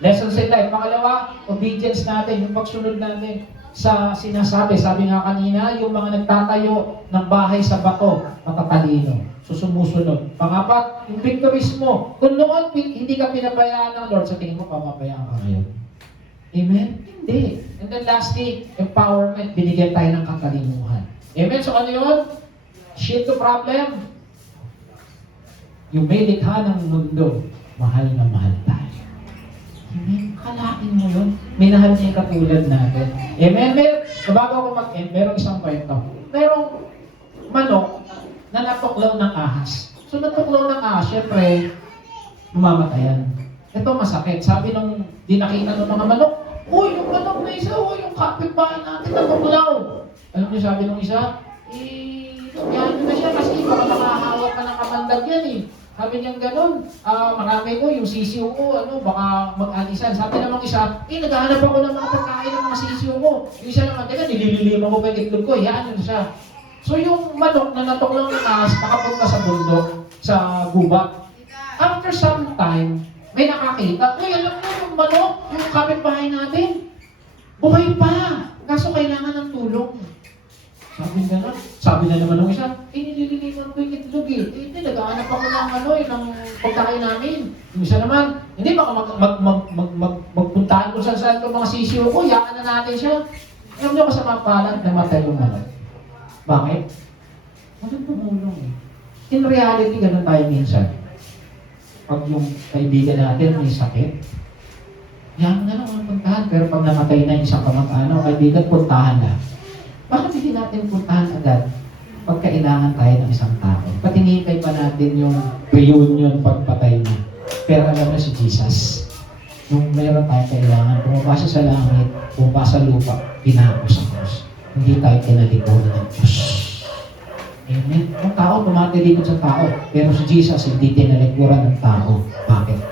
Lessons in life. Pangalawa, obedience natin, yung pagsunod natin sa sinasabi. Sabi nga kanina, yung mga nagtatayo ng bahay sa bato, matatalino. Sumusunod. Pangapat, yung victories mo. Kung noon hindi ka pinabayaan ng Lord, sa tingin mo, papabayaan ka ngayon. Amen? Hindi. And then lastly, empowerment. Binigyan tayo ng katalinuhan. Amen? So ano yun? Shift to problem. Yung may likha ng mundo, mahal na mahal tayo. Amen? Kalain mo yun. Minahal niya yung katulad natin. Amen? Bago ako mag-end, merong isang kwento. Merong manok na natuklaw ng ahas. So natuklaw ng ahas, syempre, mamamatayan. Ito masakit. Sabi nung dinakita ng mga manok, uy, yung manok na isa, uy, yung kapitbahay natin natuklaw. Alam niyo, sabi nung isa, yan na siya kasi baka nakahawak ka ng kamandag yan eh. Sabi niyang gano'n, marami ko, yung sisiyo ko, baka mag-alisan. Sabi namang isa, naghahanap ako ng mga pagkain ng mga sisiyo ko. Yung isa naman, teka, nilililima ko pa yung itlog ko, yan siya. So yung manok na natunglang ng ahas, nakapunta sa bundok, sa gubat. After some time, may nakakita, uy, alam mo yung manok, yung kapitbahay natin, buhay pa, kaso kailangan ng tulong. Sabi na naman ng isa, nililiniman ko yung itlog eh. Hindi, nag-aanap ako ng pagkain namin. Yung isa naman, hindi baka magpuntahan ko saan itong mga sisiyo ko, yakan na natin siya. Alam niyo kasama palang namatay yung manok. Bakit? Walang tumulong eh. In reality, ganun tayo minsan. Pag yung kaibigan natin may sakit, yakan na lang ang puntahan. Pero pag namatay na isang kamag-ano, kaibigan, puntahan na. Bakit hindi natin puntahan agad pag kailangan tayo ng isang tao? Patinintay pa natin yung reunion pagpatay niya. Pero alam na si Jesus, nung mayroon tayo kailangan, bumaba siya sa langit, bumaba sa lupa, pinako sa krus. Hindi tayo kinalikuran ng Diyos. Amen? Ang tao, tumatilikod sa tao. Pero si Jesus, hindi tinalikuran ng tao. Bakit?